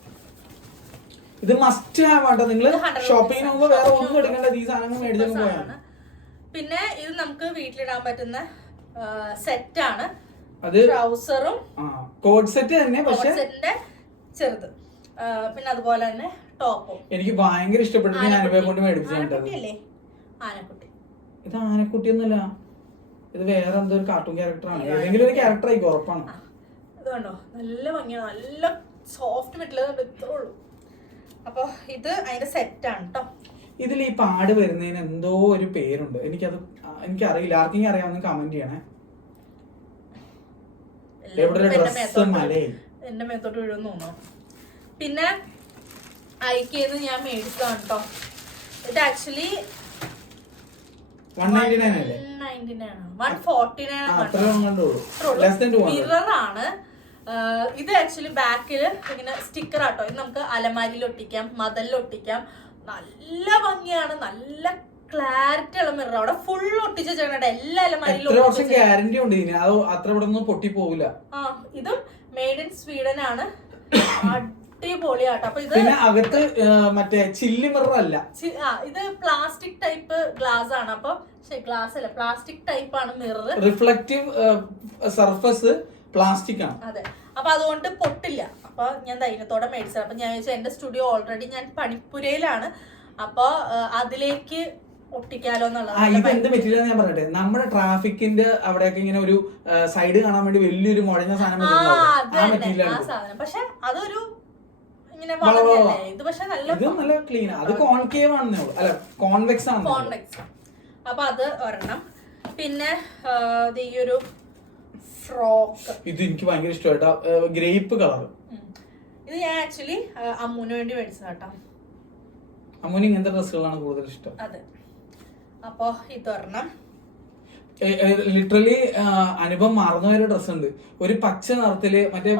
ഇത് മസ്റ്റ് ഹാവ് ആട്ടോ. നിങ്ങൾ ഷോപ്പിംഗ് പോകുമ്പോൾ വേറെ ഒന്നും എടുക്കേണ്ട, ഈ സാധനങ്ങൾ മേടിച്ചു പോയാണ്. പിന്നെ ഇത് നമുക്ക് വീട്ടിലിടാൻ പറ്റുന്ന സെറ്റ് ആണ്. അത് ട്രൗസറും കോഡ് സെറ്റ് തന്നെ, പക്ഷേ ചെറുത്. പിന്നെ അതുപോലെ തന്നെ ടോപ്പും എനിക്ക് ഭയങ്കര ഇഷ്ടപ്പെട്ടു. ഞാൻ അനുപയെ കൊണ്ട് മേടിച്ചിട്ടുണ്ട്. ആനക്കുട്ടി. ഇത് ആനക്കുട്ടി ഒന്നുമല്ല, ഇത് വേറെ എന്തോ ഒരു കാർട്ടൂൺ ക്യാരക്ടറാണ്, ഏതെങ്കിലും ഒരു ക്യാരക്ടർ ആയിരിക്കും ഉറപ്പാണ്. ഇത് കണ്ടോ, നല്ല ഭംഗിയാണ്, നല്ല സോഫ്റ്റ് മെറ്റീരിയൽ ഇത്രേ ഉള്ളൂ. അപ്പൊ ഇത് അതിന്റെ സെറ്റ് ആണ് കേട്ടോ. ഇതിൽ ഈ പാട് വരുന്നതിന് എന്തോ ഒരു പേരുണ്ട്, എനിക്കറിയില്ല. ആർക്കെങ്കിലും അറിയാവുന്ന കമന്റ് ചെയ്യണേ. എന്റെ മേത്തോട്ട് വീഴുമെന്ന് തോന്നുന്നു. പിന്നെ ഐക്യെന്ന് ഞാൻ മേടിച്ചതാണ് കേട്ടോ. ഇത് ആക്ച്വലി 199 അല്ലേ, 149 മിററാണ്. ഇത് ആക്ച്വലി ബാക്കില് ഇങ്ങനെ സ്റ്റിക്കർ ആട്ടോ. ഇത് നമുക്ക് അലമാരിയിൽ ഒട്ടിക്കാം, മതിലിൽ ഒട്ടിക്കാം. നല്ല ഭംഗിയാണ്, നല്ല ക്ലാരിറ്റി ഉള്ള മിറർ. അവിടെ ഫുൾ ഒട്ടിച്ച ചേട്ടൻ എല്ലാ അലമാരിയിലും ഗ്യാരണ്ടി ഉണ്ട്, അത്ര ഇവിടെ ഒന്നും പൊട്ടി പോവില്ല. ഇതും മെയ്ഡ് ഇൻ സ്വീഡൻ ആണ്, അടിപൊളിയാട്ടോ. അപ്പൊ ഇത് അകത്ത് മറ്റേ ചില്ലി മിറർ അല്ല, ഇത് പ്ലാസ്റ്റിക് ടൈപ്പ് ഗ്ലാസ് ആണ്. അപ്പൊ ഗ്ലാസ് അല്ല, പ്ലാസ്റ്റിക് ടൈപ്പ് ആണ് മിറർ. റിഫ്ലക്റ്റീവ് സർഫസ് പ്ലാസ്റ്റിക് ആണ്. അതെ, അപ്പൊ അതുകൊണ്ട് പൊട്ടില്ല. അപ്പൊ ഞാൻ ധൈര്യത്തോടെ മേടിച്ചത്. അപ്പൊ ഞാൻ ചോദിച്ചാൽ എന്റെ സ്റ്റുഡിയോ ഓൾറെഡി ഞാൻ പണിപ്പുരയിലാണ്, അപ്പൊ അതിലേക്ക് ഒട്ടിക്കാലോ ഇത് എന്ത് മെറ്റീരിയൽ ഞാൻ പറയട്ടെ, നമ്മുടെ ട്രാഫിക്കിന്റെ അവിടെയൊക്കെ ഇങ്ങനെ ഒരു സൈഡ് കാണാൻ വേണ്ടി വലിയൊരു മുഴഞ്ഞ സാധനം. പക്ഷെ അതൊരു ഇത് നല്ല ക്ലീൻ, അത് കോൺകേവ് ആണെന്നേ ഉള്ളൂ, അല്ല കോൺവെക്സ് ആണ്. അപ്പൊ അത് ഒരെണ്ണം. പിന്നെ ഈ ഒരു ഫ്രോക്ക്, ഇത് എനിക്ക് ഭയങ്കര ഇഷ്ടമായിട്ടാ, ഗ്രേപ്പ് കളർ. ഇത് ഞാൻ ആക്ച്വലി അമ്മൂന് വേണ്ടി മേടിച്ചതാട്ടോ. അമ്മൂന് ഇങ്ങനത്തെ ഡ്രസ്സുകളാണ് കൂടുതൽ ഇഷ്ടം. അതെ, അപ്പൊ ഇതൊരെണ്ണം. ലിറ്ററലി അനുഭവം മറന്നുപോയൊരു ഡ്രസ് ഉണ്ട്, ഒരു പച്ച നിറത്തില്, മറ്റേ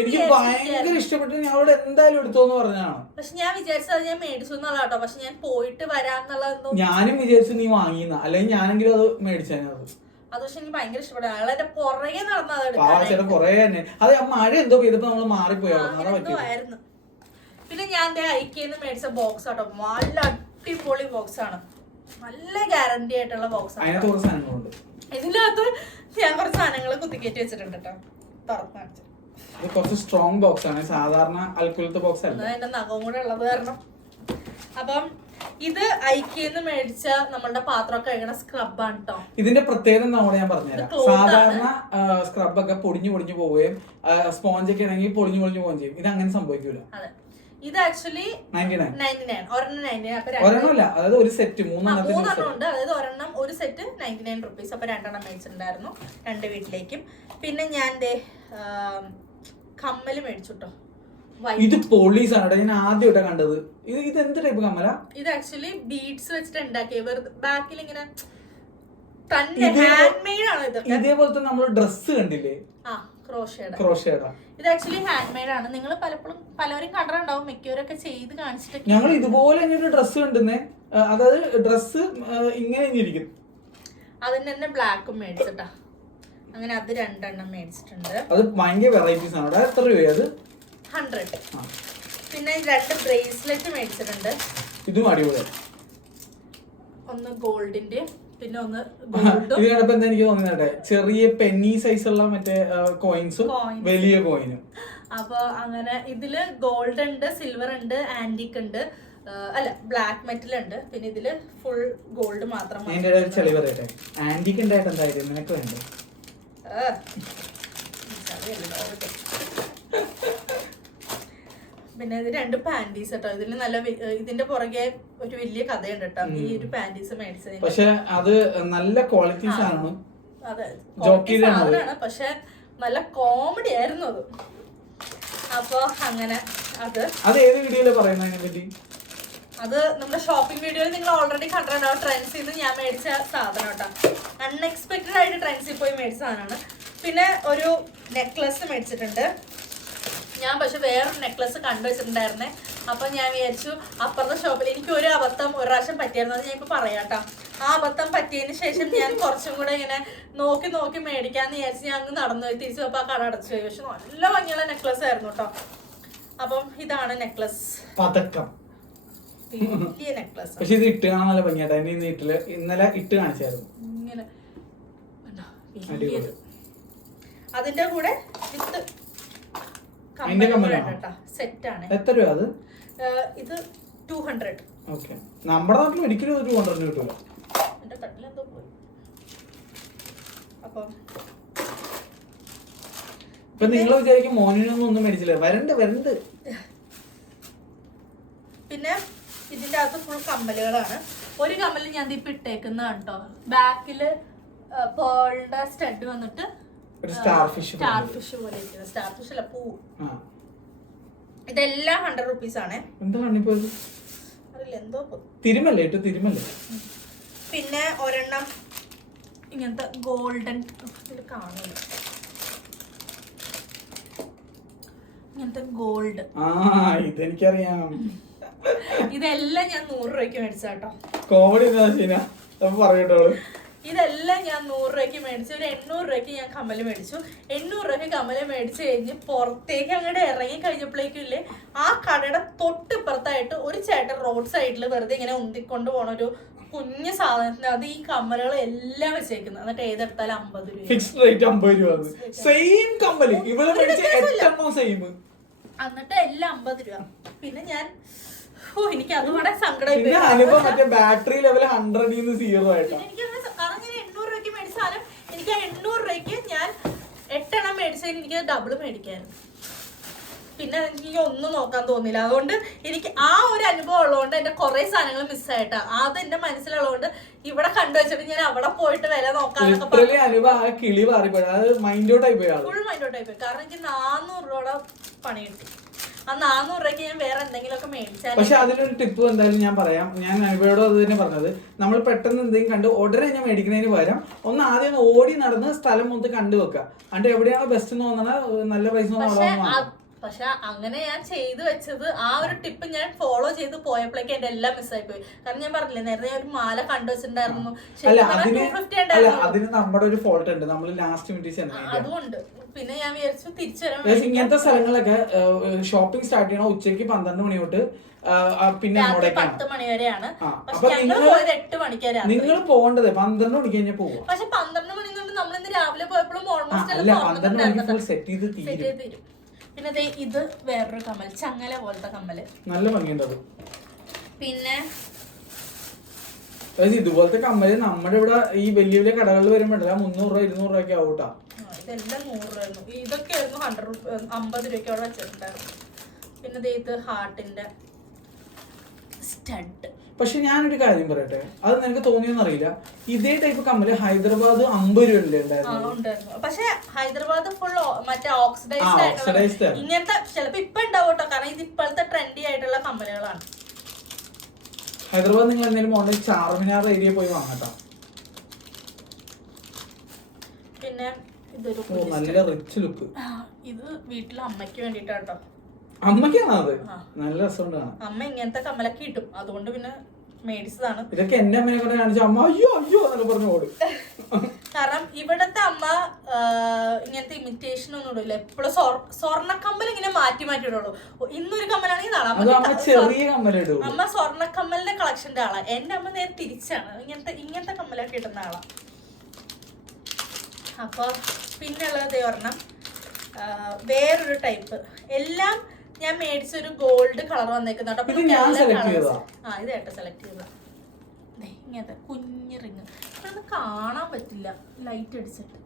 എനിക്ക് ഭയങ്കര ഇഷ്ടപ്പെട്ടു. ഞാൻ അവിടെ എന്തായാലും എടുത്തോന്ന് പറഞ്ഞാണ്. പക്ഷെ ഞാൻ വിചാരിച്ചത് ഞാൻ മേടിച്ചു എന്നുള്ളതാട്ടോ. പക്ഷെ ഞാൻ പോയിട്ട് വരാന്നുള്ളത് ഞാനും വിചാരിച്ചു നീ വാങ്ങിയെന്ന, അല്ലെങ്കിൽ ഞാനെങ്കിലും അത് മേടിച്ചത്. അത് പക്ഷെ എനിക്ക് ഭയങ്കര ഇഷ്ടപ്പെട്ടു. അയാളെന്റെ പുറകെ നടന്നത് കൊറേ തന്നെ. അത് മഴ എന്തോ പെയ്തപ്പോ നമ്മള് മാറിപ്പോയായിരുന്നു. പിന്നെ ഞാൻ ഐക്യെന്ന് മേടിച്ച ബോക്സ് ആട്ടോ, നല്ല അടിപൊളി ബോക്സ് ആണ്, നല്ല ഗ്യാരണ്ടി ആയിട്ടുള്ള ബോക്സ് ആണ്. ഇതിനകത്ത് ഞാൻ കുറച്ച് സാധനങ്ങൾ കുത്തിക്കേറ്റി വെച്ചിട്ടുണ്ട് കേട്ടോ. കുറച്ച് സ്ട്രോങ് ബോക്സ് ആണ്, സാധാരണ അൽക്കുലത്തെ ബോക്സ് അല്ല. എന്റെ നഖവും കൂടെ ഉള്ളത് കാരണം അപ്പം ഇത് ഐക്യന്ന് മേടിച്ച നമ്മളുടെ പാത്രമൊക്കെ കഴുകണ സ്ക്രബാണ് കേട്ടോ. ഇതിന്റെ പ്രത്യേകത നമ്മൾ ഞാൻ പറഞ്ഞുതരാം. സാധാരണ സ്ക്രബ് ഒക്കെ പൊടിഞ്ഞു പോവുകയും സ്പോഞ്ച് ഒക്കെ ആണെങ്കിൽ പൊളിഞ്ഞു പോവുകയും ചെയ്യും. ഇത് അങ്ങനെ സംഭവിക്കൂല. ഇത് ആക്ച്വലി 99 ഒരെണ്ണം 99. ഒരെണ്ണമല്ല, അതായത് ഒരു സെറ്റ് മൂന്നെണ്ണം ഉണ്ട്. അതായത് ഒരെണ്ണം ഒരു സെറ്റ് 99 റുപ്പീസ്. അപ്പൊ 2 മേടിച്ചിട്ടുണ്ടായിരുന്നു 2 വീട്ടിലേക്കും. പിന്നെ ഞാൻ കമ്മല് മേടിച്ചു കേട്ടോ. ഇത് പോളീസ് ആണ്. ഞാൻ ആദ്യമായിട്ടാണ് കണ്ടത്. ഇത് എന്ത് ടൈപ്പ് കമ്മല? ഇത് ആക്ച്വലി ബീഡ്സ് വെച്ചിട്ട് ഉണ്ടാക്കിയ ബാക്കിൽ ഇങ്ങനെ തന്നെ ഹാൻഡ് മെയ്ഡ് ആണ്. ഇതൊക്കെ ഇതേപോലത്തെ നമ്മൾ ഡ്രസ് കണ്ടില്ലേ? ക്രോഷേഡ. ഇത് ആക്ച്വലി ഹാൻഡ് മെയ്ഡ് ആണ്. നിങ്ങൾ പലവരും കണ്ടിട്ടുണ്ടാവും, മിക്കവരൊക്കെ ചെയ്ത് കാണിച്ചിട്ട്. ഞങ്ങൾ ഇതുപോലെ ഒരു ഡ്രസ് കണ്ടുന്നേ, അതായത് ഡ്രസ് ഇങ്ങനെ ഇരിക്കും. അതിന് തന്നെ ബ്ലാക്കും മേടിച്ചിട്ടാ. അങ്ങനെ അത് 2 മേടിച്ചിട്ടുണ്ട്. അത് ഭയങ്കര വെറൈറ്റീസ് ആണ്. എത്ര രൂപ? അത് 100. പിന്നെ 2 ബ്രേസ്ലെറ്റ് മേടിച്ചിട്ടുണ്ട്. ഇതും അടിപൊളിയാണ്. ഒന്ന് ഗോൾഡിന്റെ, പിന്നെ ഒന്ന് ഇത് കണ്ടപ്പോ എന്താ എനിക്ക് തോന്നുന്നേ, ചെറിയ പെന്നി സൈസ് ഉള്ള മറ്റേ കോയിൻസും വലിയ കോയിനും. അപ്പൊ അങ്ങനെ ഇതില് ഗോൾഡ് ഉണ്ട്, സിൽവർ ഉണ്ട്, ആന്റിക് ഉണ്ട്, അല്ല ബ്ലാക്ക് മെറ്റൽ ഉണ്ട്. പിന്നെ ഇതില് ഫുൾ ഗോൾഡ് മാത്രം. ചെളി പറയട്ടെ, ആന്റിക് ഉണ്ടായിട്ട് എന്തായാലും നിനക്ക് വേണ്ട. പിന്നെ ഇത് 2 പാന്റീസ് കേട്ടോ. ഇതിന് നല്ല ഇതിന്റെ പുറകെ ഒരു വലിയ കഥയുണ്ട് കേട്ടോ. ഈ ഒരു പാന്റീസ് മേടിച്ചത് പക്ഷെ അത് നല്ല ക്വാളിറ്റി സാധനമാണ്. അതെ, സാധനമാണ്. പക്ഷെ നല്ല കോമഡി ആയിരുന്നു അത്. അപ്പൊ അങ്ങനെ അത് ഏത് വീഡിയോയില് പറയുന്നതിനെ പറ്റി? അത് നമ്മുടെ ഷോപ്പിംഗ് വീഡിയോയിൽ നിങ്ങൾ ഓൾറെഡി കണ്ടിട്ടുണ്ടാവും. ട്രെൻഡ്സിൽ നിന്ന് ഞാൻ മേടിച്ച സാധനം കേട്ടോ. അൺഎക്സ്പെക്ടഡ് ആയിട്ട് ട്രെൻഡ്സിൽ പോയി മേടിച്ച സാധനമാണ്. പിന്നെ ഒരു നെക്ലസ് മേടിച്ചിട്ടുണ്ട് ഞാൻ. പക്ഷെ വേറൊരു നെക്ലസ് കണ്ടുവച്ചിട്ടുണ്ടായിരുന്നേ. അപ്പൊ ഞാൻ വിചാരിച്ചു അപ്പുറത്തെ ഷോപ്പിൽ എനിക്ക് ഒരു അബദ്ധം ഒരു പ്രാവശ്യം പറ്റിയായിരുന്നു. അത് ഞാൻ ഇപ്പൊ പറയാട്ടോ. ആ അബദ്ധം പറ്റിയതിന് ശേഷം ഞാൻ കുറച്ചും കൂടെ ഇങ്ങനെ നോക്കി മേടിക്കാന്ന് വിചാരിച്ച് ഞാൻ അങ്ങ് നടന്നു പോയി. തിരിച്ചു പോയപ്പോ ആ കട അടച്ചു പോയി. പക്ഷെ നല്ല ഭംഗിയുള്ള നെക്ലസ് ആയിരുന്നു കേട്ടോ. അപ്പം ഇതാണ് നെക്ലസ്. വലിയ നെക്ലസ്. പക്ഷെ ഇത് ഇട്ട് കാണാൻ നല്ല ഭംഗിയാട്ടോ. ഇന്നലെ ഇട്ട് കാണിച്ചായിരുന്നു. ഇങ്ങനെ അതിന്റെ കൂടെ വിത്ത് സെറ്റാണ്. എത്ര രൂപ അത്? ഇത് 200. ഓക്കെ. നമ്മുടെ നാട്ടിൽ ഒരിക്കലും 200 കിട്ടൂല. എന്റെ തട്ടിലെന്തോ പോയി. അപ്പം ഇപ്പൊ നിങ്ങൾ വിചാരിക്കും മോനിനൊന്നും ഒന്നും മേടിച്ചില്ല. വരണ്ട്. പിന്നെ ഇതിന്റെ അകത്ത് ഫുൾ കമ്മലുകളാണ്. ഒരു കമ്മല് ഞാൻ ഇപ്പൊ ഇട്ടേക്കുന്നതാണ് കേട്ടോ. ബാക്കില് പേളിന്റെ സ്റ്റഡ് വന്നിട്ട് സ്റ്റാർ ഫിഷ് പോലെ ഇരിക്കുന്നത്. സ്റ്റാർ ഫിഷ് അല്ല, പൂ. ഇതെല്ലാം 100 റുപ്പീസ് ആണ്. അറിയില്ല, എന്തോ തിരുമല്ലേ. പിന്നെ ഒരെണ്ണം ഇങ്ങനത്തെ ഗോൾഡൻ കാണില്ല, ഇങ്ങനത്തെ ഗോൾഡ്. ഇതെനിക്കറിയാം. ഇതെല്ലാം ഞാൻ 100 രൂപയ്ക്ക് മേടിച്ചാട്ടോ. കോമഡി പറയട്ടോളൂ. ഇതെല്ലാം ഞാൻ 100 രൂപയ്ക്ക് മേടിച്ചു. ഒരു 800 രൂപയ്ക്ക് ഞാൻ കമ്മല് മേടിച്ചു. 800 രൂപയ്ക്ക് കമ്മല് മേടിച്ചു കഴിഞ്ഞ് പുറത്തേക്ക് അങ്ങോട്ട് ഇറങ്ങി കഴിഞ്ഞപ്പോഴേക്കും ഇല്ലേ, ആ കടയുടെ തൊട്ടിപ്പുറത്തായിട്ട് ഒരു ചേട്ടൻ റോഡ് സൈഡിൽ വെറുതെ ഇങ്ങനെ ഉന്തിക്കൊണ്ട് പോണ ഒരു കുഞ്ഞു സാധനത്തിന് അത് ഈ കമ്മലുകൾ എല്ലാം വെച്ചേക്കുന്നത്. എന്നിട്ട് ഏതെടുത്താലും 50 രൂപ. ഫിക്സ്ഡ് റേറ്റ് 50 രൂപ. സെയിം കമ്മല് എന്നിട്ട് എല്ലാം 50 രൂപ. പിന്നെ ഞാൻ എനിക്ക് അതുകൂടെ സങ്കടം. ബാറ്ററി ലെവൽ 100 ആയിട്ടാണ്. കാരണം ഞാൻ 800 രൂപയ്ക്ക് മേടിച്ചാലും എനിക്ക് ആ 800 രൂപയ്ക്ക് ഞാൻ 8 എണ്ണം മേടിച്ചതിന് എനിക്ക് ഡബിൾ മേടിക്കായിരുന്നു. പിന്നെ എനിക്ക് ഒന്നും നോക്കാൻ തോന്നില്ല. അതുകൊണ്ട് എനിക്ക് ആ ഒരു അനുഭവം ഉള്ളതുകൊണ്ട് എന്റെ കുറെ സാധനങ്ങൾ മിസ്സായിട്ടാ. അത് എന്റെ മനസ്സിലുള്ളതുകൊണ്ട് ഇവിടെ കണ്ടുവച്ചിട്ട് ഞാൻ അവിടെ പോയിട്ട് വില നോക്കാനൊക്കെ ഫുൾ മൈൻഡ് ഔട്ട് ആയി പോയി. കാരണം എനിക്ക് 400 രൂപയുടെ പണി കിട്ടി. ആ 400 രൂപയ്ക്ക് ഞാൻ വേറെ എന്തെങ്കിലുമൊക്കെ മേടിച്ചാൽ. പക്ഷെ അതിലൊരു ടിപ്പ് എന്തായാലും ഞാൻ പറയാം. ഞാൻ അനുഭവയോട് അത് തന്നെ പറഞ്ഞത്, നമ്മൾ പെട്ടെന്ന് എന്തെങ്കിലും കണ്ട് ഉടനെ ഞാൻ മേടിക്കുന്നതിന് പകരം ഒന്ന് ആദ്യം ഓടി നടന്ന് സ്ഥലം മൊത്തം കണ്ടു വെക്കുക. എന്നിട്ട് എവിടെയാണോ ബെസ്റ്റ് എന്ന് തോന്നണ നല്ല പൈസ. പക്ഷെ അങ്ങനെ ഞാൻ ചെയ്തു വെച്ചത് ആ ഒരു ടിപ്പ് ഞാൻ ഫോളോ ചെയ്ത് പോയപ്പോഴേക്കും എന്റെ എല്ലാം മിസ്സായി പോയി. കാരണം ഞാൻ പറഞ്ഞില്ലേ, നേരത്തെ ഒരു മാല കണ്ടുവച്ചിട്ടുണ്ടായിരുന്നു. അതിന് നമ്മുടെ ഒരു ഫോൾട്ട് ഉണ്ട്. നമ്മൾ ലാസ്റ്റ് മിനിറ്റ് അതുകൊണ്ട് പിന്നെ ഞാൻ വിചാരിച്ചു തിരിച്ചു വരാൻ. ഇങ്ങനത്തെ സ്ഥലങ്ങളൊക്കെ ഷോപ്പിംഗ് സ്റ്റാർട്ട് ചെയ്യണം ഉച്ചയ്ക്ക് 12 മണി തൊട്ട് പിന്നെ 10 മണി വരെയാണ്. പക്ഷെ ഞങ്ങൾ പോയത് 8 മണിക്കാണ്. നിങ്ങൾ പോകേണ്ടത് 12 മണിക്ക് കഴിഞ്ഞാൽ പോകും. പക്ഷെ 12 മണി തൊട്ട് നമ്മൾ ഇന്ന് രാവിലെ പോയപ്പോഴും ഓൾമോസ്റ്റ് സെറ്റ് ചെയ്ത് തീരും. പിന്നെ ഇത് വേറൊരു കമ്മൽ, ചങ്ങല പോലത്തെ കമ്മല്. നല്ല ഭംഗിയുണ്ട്. പിന്നെ ഇതുപോലത്തെ കമ്മല് നമ്മുടെ ഇവിടെ ഈ വലിയ വലിയ കടകളിൽ വരുമ്പോഴല്ല 300 രൂപ 200 രൂപയൊക്കെ ആവൂട്ടാ. ഇതെല്ലാം 100 രൂപയായിരുന്നു. ഇതൊക്കെ ആയിരുന്നു 50 രൂപയ്ക്ക് അവിടെ വെച്ചിട്ടുണ്ടായിരുന്നു. പിന്നെ ഇത് ഹാർട്ടിന്റെ സ്റ്റഡ്. പക്ഷെ ഞാനൊരു കാര്യം പറയട്ടെ, അത് നിനക്ക് തോന്നിയെന്ന് അറിയില്ല, ഇതേ ടൈപ്പ് കമ്മല് ഹൈദരാബാദ് 50 രൂപയല്ലേ ഉണ്ടായിരുന്നു. പക്ഷെ ഹൈദരാബാദ് ഫുൾ മറ്റേ ഓക്സിഡൈസ്ഡ് ഇങ്ങനത്തെ ചിലപ്പോ ഇപ്പൊ ഉണ്ടാവും കേട്ടോ, കാരണം ഇത് ഇപ്പോഴത്തെ ട്രെൻഡി ആയിട്ടുള്ള കമ്മലുകളാണ്. ഹൈദരാബാദ് നിങ്ങൾ എന്തെങ്കിലും മോഡൽ ചാർമിനാർ ഏരിയ പോയി വാങ്ങട്ടോ. പിന്നെ ഇതൊരു നല്ല റിച്ച് ലുക്ക്. ഇത് വീട്ടിലെ അമ്മയ്ക്ക് വേണ്ടിട്ടാട്ടോ. അമ്മയ്ക്കാണോ അത്? നല്ല രസമുണ്ടാണ്. അമ്മ ഇങ്ങനത്തെ കമ്മലൊക്കെ ഇട്ടും, അതുകൊണ്ട് പിന്നെ മേടിച്ചതാണ്. ഇതൊക്കെ എന്റെ അമ്മനെ കൊണ്ട് കാണിച്ച അമ്മ അയ്യോ അയ്യോ എന്നൊക്കെ പറഞ്ഞു ഓടും. കാരണം ഇവിടത്തെ അമ്മ ഇങ്ങനത്തെ ഇമിറ്റേഷൻ ഒന്നും ഇടില്ല, എപ്പോഴും സ്വർണ്ണക്കമ്മൽ ഇങ്ങനെ മാറ്റി മാറ്റി ഇടുള്ളൂ. ഇന്നൊരു കമ്മലാണെങ്കിൽ നാളെ അമ്മ സ്വർണ്ണക്കമ്മലിന്റെ കളക്ഷന്റെ ആളാണ്. എന്റെ അമ്മ നേരെ തിരിച്ചാണ്, ഇങ്ങനത്തെ കമ്മലൊക്കെ ഇടുന്ന ആളാ. അപ്പൊ പിന്നെയുള്ളത് ഒരെണ്ണം വേറൊരു ടൈപ്പ്. എല്ലാം ഞാൻ മേടിച്ചൊരു ഗോൾഡ് കളർ വന്നേക്കുന്നുണ്ട്. ഇത് ഏട്ട സെലക്ട് ചെയ്ത ഇങ്ങനത്തെ കുഞ്ഞു റിങ്. ഇതൊന്നും കാണാൻ പറ്റില്ല ലൈറ്റ് അടിച്ചിട്ട്,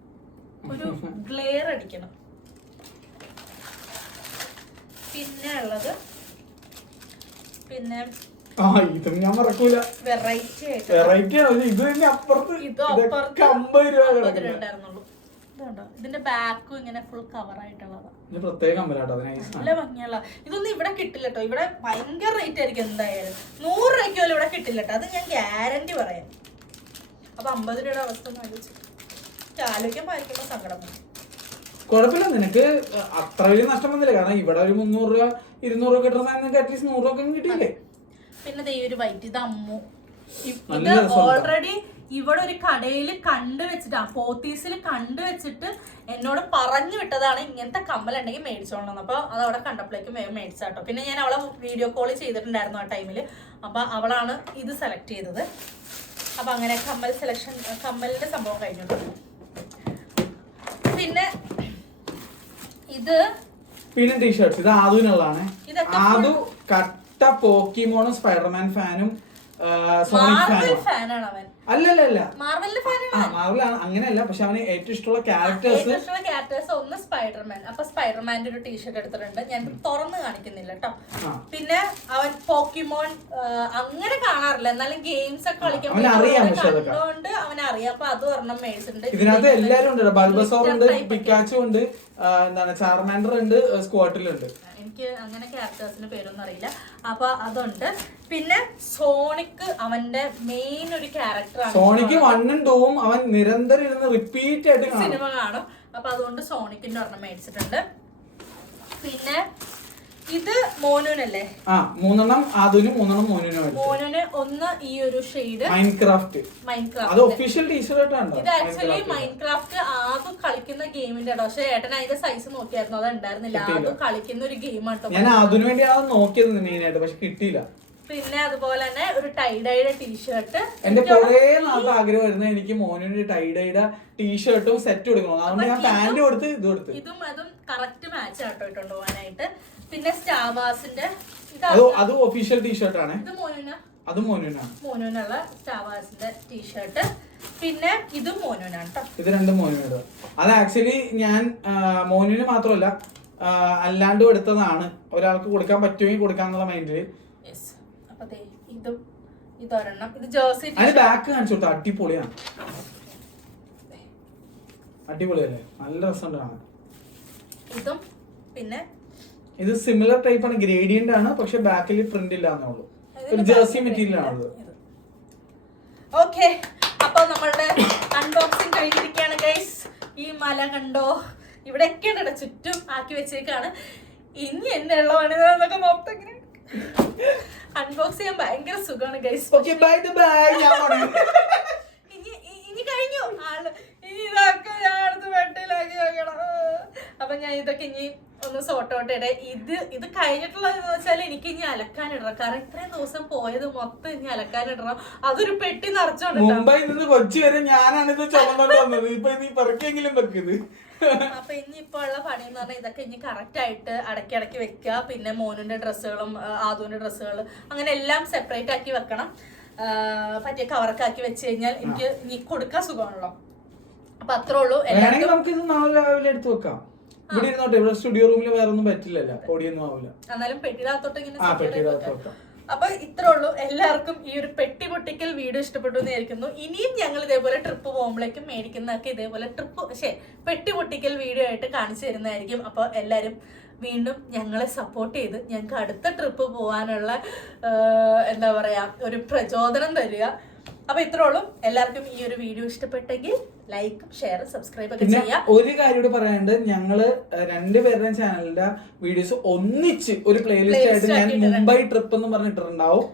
ഒരു ഗ്ലെയർ അടിക്കണം. പിന്നെ ഉള്ളത് പിന്നെ വെറൈറ്റി ഉണ്ടായിരുന്നുള്ളൂ. ഇതിന്റെ ബാക്കും ഇങ്ങനെ ഫുൾ കവർ ആയിട്ടുള്ളതാണ്. നല്ല ഭംഗിയുള്ള. ഇതൊന്നും ഇവിടെ കിട്ടില്ല കേട്ടോ, ഇവിടെ ഭയങ്കര റേറ്റ് ആയിരിക്കും എന്തായാലും. 100 രൂപയ്ക്ക് പോലും ഇവിടെ കിട്ടില്ല കേട്ടോ, അത് ഞാൻ ഗ്യാരണ്ടി പറയാം. അപ്പൊ 50 രൂപയുടെ അവസ്ഥ ഒന്ന് ആലോചിക്കാൻ പാലിക്കുമ്പോ സങ്കടം. കുഴപ്പമില്ല, നിനക്ക് അത്ര വലിയ നഷ്ടം വന്നില്ല, കാരണം ഇവിടെ ഒരു 300 രൂപ 200 രൂപ കിട്ടുന്ന സാധനം അറ്റ്ലീസ്റ്റ് 100 രൂപ കിട്ടിയില്ലേ. പിന്നെ ഈ ഒരു വൈറ്റ്, ഇത് അമ്മു. ഇത് ഓൾറെഡി ഇവിടെ ഒരു കടയിൽ കണ്ടുവെച്ചിട്ട് പോത്തീസിൽ കണ്ടുവെച്ചിട്ട് എന്നോട് പറഞ്ഞു വിട്ടതാണ് ഇങ്ങനത്തെ കമ്മലുണ്ടെങ്കിൽ മേടിച്ചോളണം. അപ്പൊ അത് അവിടെ കണ്ടപ്പോഴേക്കും മേടിച്ചാട്ടോ. പിന്നെ ഞാൻ അവളെ വീഡിയോ കോൾ ചെയ്തിട്ടുണ്ടായിരുന്നു ആ ടൈമിൽ. അപ്പൊ അവളാണ് ഇത് സെലക്ട് ചെയ്തത്. അപ്പൊ അങ്ങനെ കമ്മലിന്റെ സംഭവം കഴിഞ്ഞു. പിന്നെ പിന്നെ ടീഷർട്സ് ഇത് ആദുവിനുള്ളതാണ്. ആദു കട്ട പോക്കിമോണും സ്പൈഡർമാൻ ഫാനും ഫാനാണ് അവൻ. അല്ലല്ല മാർവലിന്റെ മാർവലാണ്, അങ്ങനെയല്ല. പക്ഷെ അവന് ഏറ്റവും ഇഷ്ടമുള്ള ക്യാരക്ടേഴ്സ് ഒന്ന് സ്പൈഡർമാൻ. അപ്പൊ സ്പൈഡർമാന്റെ ഒരു ടീഷർട്ട് എടുത്തിട്ടുണ്ട്, ഞാൻ തുറന്ന് കാണിക്കുന്നില്ല കേട്ടോ. പിന്നെ അവൻ പോക്കിമോൺ അങ്ങനെ കാണാറില്ല, എന്നാലും ഗെയിംസ് ഒക്കെ കളിക്കുമ്പോൾ കണ്ടുകൊണ്ട് അവനറിയാം. അപ്പൊ അത് ഒരെണ്ണം മേടിച്ചിട്ടുണ്ട്. ഇതിനകത്ത് എല്ലാരും ഉണ്ട്, ബൾബസോർ ഉണ്ട്, പിക്കാച്ചു ഉണ്ട്, എന്താണ് ചാർമാൻഡർ ഉണ്ട്, സ്ക്വാട്ടിലുണ്ട്. എനിക്ക് അങ്ങനെ ക്യാരക്ടേഴ്സിന്റെ പേരൊന്നും അറിയില്ല. അപ്പൊ അതുണ്ട്. പിന്നെ സോണിക് അവന്റെ മെയിൻ ഒരു ക്യാരക്ടറാണ്. സോണിക് 1ഉം 2ഉം അവൻ നിരന്തരം ഇരുന്ന് റിപ്പീറ്റ് ആയിട്ട് സിനിമ കാണും. അപ്പൊ അതുകൊണ്ട് സോണിക്കിന്റെ ഒരെണ്ണം മേടിച്ചിട്ടുണ്ട്. പിന്നെ ഇത് മോനുനല്ലേ? 3 ആദുനും 3 മോനുനും. മോനുന് ഒന്ന് ഈ ഒരു ഷെയ്ഡ് മൈൻക്രാഫ്റ്റ്. അത് ഒഫീഷ്യൽ ടീഷർട്ട് ആണ്. ഇത് ആക്ച്വലി മൈൻക്രാഫ്റ്റ് ആദു കളിക്കുന്ന ഗെയിമിന്റെ. പക്ഷെ ഏട്ടൻ അതിന്റെ സൈസ് നോക്കിയായിരുന്നു, അത് ഉണ്ടായിരുന്നില്ല. ആദു കളിക്കുന്ന ഒരു ഗെയിം ആട്ടോ. ഞാൻ ആദുവിന് വേണ്ടിയാണ് നോക്കിയത് മെയിൻ ആയിട്ട്, പക്ഷെ കിട്ടിയില്ല. പിന്നെ അതുപോലെ തന്നെ ഒരു ടൈഡൈയുടെ ടീഷർട്ട്. എന്റെ കുറെ നാളത്തെ ആഗ്രഹമായിരുന്നു എനിക്ക് മോനിന് ടൈഡൈയുടെ ടീഷർട്ടും സെറ്റും എടുക്കണം. അതുകൊണ്ട് ഞാൻ പാന്റ് കൊടുത്ത് ഇത് കൊടുത്തു. ഇതും അതും കറക്റ്റ് മാച്ച് ആട്ടോ ഇട്ടോണ്ട് പോകാനായിട്ട്. പിന്നെ സ്റ്റാർവാസിന്റെ അത് ഒഫീഷ്യൽ ടീഷർട്ട് ആണ്. ഇത് മോനുനാ, അത് മോനുനാണ്. മോനുനുള്ള സ്റ്റാർവാസിന്റെ ടീഷർട്ട്. പിന്നെ ഇതും മോനുനാണ് കേട്ടോ. ഇത് രണ്ടും മോനുനാണ്. അത് ആക്ച്വലി ഞാൻ മോനുന് മാത്രമല്ല അല്ലാണ്ടും എടുത്തതാണ്, ഒരാൾക്ക് കൊടുക്കാൻ പറ്റുമെങ്കിൽ കൊടുക്കാന്നുള്ള മൈൻഡില്. ഇതും ഇതൊരെണ്ണം. ഇത് ജേഴ്സി ബാക്ക് കാണിച്ചു കൊടുത്ത അടിപൊളിയാണ്. അടിപൊളിയല്ലേ, നല്ല രസമുണ്ടാണ്. ഇതും പിന്നെ ഇത് സിമിലർ ടൈപ്പ് ആണ്, ഗ്രേഡിയന്റ് ആണ്, പക്ഷെ ബാക്കിൽ പ്രിന്റ് ഇല്ലാന്നേ ഉള്ളൂ. ജേഴ്സി മെറ്റീരിയൽ ആണ്. ഓക്കെ, അപ്പൊ നമ്മളുടെ അൺബോക്സിംഗ് കഴിഞ്ഞിരിക്കുകയാണ് ഗൈസ്. ഈ മല കണ്ടോ, ഇവിടെയൊക്കെ ഉണ്ട് ചുറ്റും ആക്കി വെച്ചേക്കാണ്. ഇനി എന്നെ ഉള്ളതാണ് മൊത്തം അൺബോക്സ് ചെയ്യാൻ ഭയങ്കര സുഖമാണ് ഗൈസ്. ഇനി കഴിഞ്ഞു ആള്, ഇനി ഇതൊക്കെ ഞാൻ അടുത്ത് വെട്ടിലാക്കി വെക്കണം. അപ്പൊ ഞാൻ ഇതൊക്കെ ഇനി ഒന്ന് സോർട്ട് ഔട്ട് ഇടേ. ഇത് കഴിഞ്ഞിട്ടുള്ളതെന്ന് വെച്ചാൽ എനിക്ക് ഇനി അലക്കാനിടണം. കാരണം ഇത്രയും ദിവസം പോയത് മൊത്തം ഇനി അലക്കാനിടണം. അതൊരു പെട്ടി നിറച്ചോണ്ട്. മുംബൈയിൽ നിന്ന് കൊച്ചി വരെ ഞാനാണിത് ചുമന്നോണ്ട് വന്നത്. ഇപ്പൊ നീ പറക്കെങ്കിലും വെക്കുന്നത്. അപ്പൊ ഇനിയിപ്പോ ഉള്ള പണി എന്ന് പറഞ്ഞാൽ ഇതൊക്കെ ഇനി കറക്റ്റ് ആയിട്ട് അടക്കി വെക്കുക. പിന്നെ മോനുന്റെ ഡ്രസ്സുകളും ആദുവിന്റെ ഡ്രസ്സുകൾ അങ്ങനെ എല്ലാം സെപ്പറേറ്റ് ആക്കി വെക്കണം. പറ്റിയ കവറൊക്കെ ആക്കി വെച്ച് കഴിഞ്ഞാൽ എനിക്ക് ഇനി കൊടുക്കാൻ സുഖമാണല്ലോ. അപ്പൊ അത്രേ ഉള്ളൂ. നമുക്ക് ഇത് നാളെ രാവിലെ എടുത്ത് വെക്കാം. ഇവിടെ ഇരുന്നോട്ടെ. ഇവിടെ സ്റ്റുഡിയോ റൂമിൽ വേറെ ഒന്നും പറ്റില്ലല്ലോ, പൊടിയൊന്നും ആവില്ല. എന്നാലും പെട്ടിയിലാത്തോട്ട് ഇങ്ങനെ. വെക്കാം. അപ്പൊ ഇത്രേ ഉള്ളൂ. എല്ലാവർക്കും ഈ ഒരു പെട്ടി പൊട്ടിക്കൽ വീഡിയോ ഇഷ്ടപ്പെട്ടു എന്ന് വിചാരിക്കുന്നു. ഇനിയും ഞങ്ങൾ ഇതേപോലെ ട്രിപ്പ് പോകുമ്പോഴേക്കും മേടിക്കുന്നതൊക്കെ ഇതേപോലെ പെട്ടി പൊട്ടിക്കൽ വീഡിയോ ആയിട്ട് കാണിച്ചു തരുന്നതായിരിക്കും. അപ്പൊ എല്ലാരും വീണ്ടും ഞങ്ങളെ സപ്പോർട്ട് ചെയ്ത് ഞങ്ങൾക്ക് അടുത്ത ട്രിപ്പ് പോകാനുള്ള എന്താ പറയാ ഒരു പ്രചോദനം തരിക. അപ്പൊ ഇത്രേ ഉള്ളൂ. എല്ലാവർക്കും ഈ ഒരു വീഡിയോ ഇഷ്ടപ്പെട്ടെങ്കിൽ ലൈക്കും ഷെയറും സബ്സ്ക്രൈബ് ഒക്കെ ചെയ്യാം. ഒരു കാര്യം കൂടി പറയാനുണ്ട്. ഞങ്ങള് രണ്ടുപേരുടെ ചാനലിന്റെ വീഡിയോസ് ഒന്നിച്ച് ഒരു പ്ലേലിസ്റ്റ് ആയിട്ട് ഞാൻ മുംബൈ ട്രിപ്പ് എന്ന് പറഞ്ഞിട്ടുണ്ടാവും.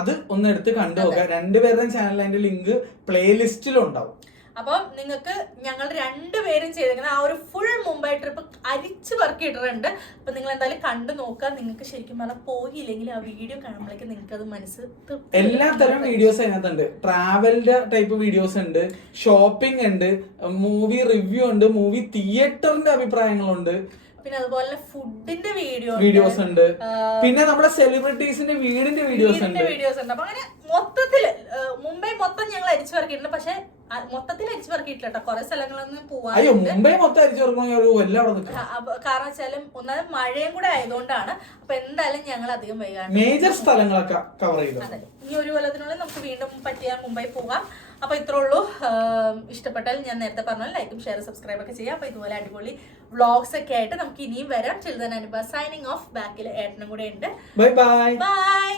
അത് ഒന്ന് എടുത്ത് കണ്ടുപോകുക. രണ്ടുപേരുടെ ചാനലിൽ അതിന്റെ ലിങ്ക് പ്ലേലിസ്റ്റിലുണ്ടാവും. അപ്പൊ നിങ്ങൾക്ക് ഞങ്ങൾ രണ്ടുപേരും ചെയ്തിരിക്കുന്ന ആ ഒരു ഫുൾ മുംബൈ ട്രിപ്പ് അരിച്ചു പറക്കിയിട്ടുണ്ട്. അപ്പൊ നിങ്ങൾ എന്തായാലും കണ്ടു നോക്കുക. നിങ്ങൾക്ക് ശരിക്കും പറഞ്ഞാൽ പോയില്ലെങ്കിൽ ആ വീഡിയോ കാണുമ്പോഴേക്കും നിങ്ങൾക്ക് അത് മനസ്സ് എല്ലാ തരം വീഡിയോസ് അതിനകത്തുണ്ട്. ട്രാവലിന്റെ ടൈപ്പ് വീഡിയോസ് ഉണ്ട്, ഷോപ്പിംഗ് ഉണ്ട്, മൂവി റിവ്യൂ ഉണ്ട്, മൂവി തിയേറ്ററിന്റെ അഭിപ്രായങ്ങളുണ്ട്, പിന്നെ അതുപോലെ ഫുഡിന്റെ വീഡിയോസ് ഉണ്ട്, പിന്നെ നമ്മുടെ സെലിബ്രിറ്റീസിന്റെ വീടിന്റെ വീഡിയോസ് ഉണ്ട്. അപ്പൊ അങ്ങനെ മൊത്തത്തില് മുംബൈ മൊത്തം ഞങ്ങൾ അരിച്ചു പറക്കിയിട്ടുണ്ട്. പക്ഷെ മൊത്തത്തിൽ അരിച്ചു പറക്കിയിട്ടില്ല കേട്ടോ. കുറെ സ്ഥലങ്ങളൊന്നും പോവാൻ. അയ്യോ, മുംബൈ മൊത്തം അരിച്ചു പറക്കണമെങ്കിൽ കാരണം വെച്ചാലും ഒന്നാമത് മഴയും കൂടെ ആയതുകൊണ്ടാണ്. അപ്പൊ എന്തായാലും ഞങ്ങൾ അധികം വൈകാണ്ട് മേജർ സ്ഥലങ്ങളൊക്കെ കവർ ചെയ്തു. അതെ, ഈ ഒരു കൊല്ലത്തിനുള്ളിൽ നമുക്ക് വീണ്ടും പറ്റിയാൽ മുംബൈ പോകാം. അപ്പൊ ഇത്രേ ഉള്ളൂ. ഇഷ്ടപ്പെട്ടാൽ ഞാൻ നേരത്തെ പറഞ്ഞ ലൈക്കും ഷെയർ സബ്സ്ക്രൈബ് ഒക്കെ ചെയ്യാം. അപ്പൊ ഇതുപോലെ അടിപൊളി വ്ളോഗ്സ് ഒക്കെ ആയിട്ട് നമുക്ക് ഇനിയും വരാം. Children Anupa signing off. ബാക്കിൽ ഏട്ടനും കൂടെ ഉണ്ട്. Bye bye. ബൈ.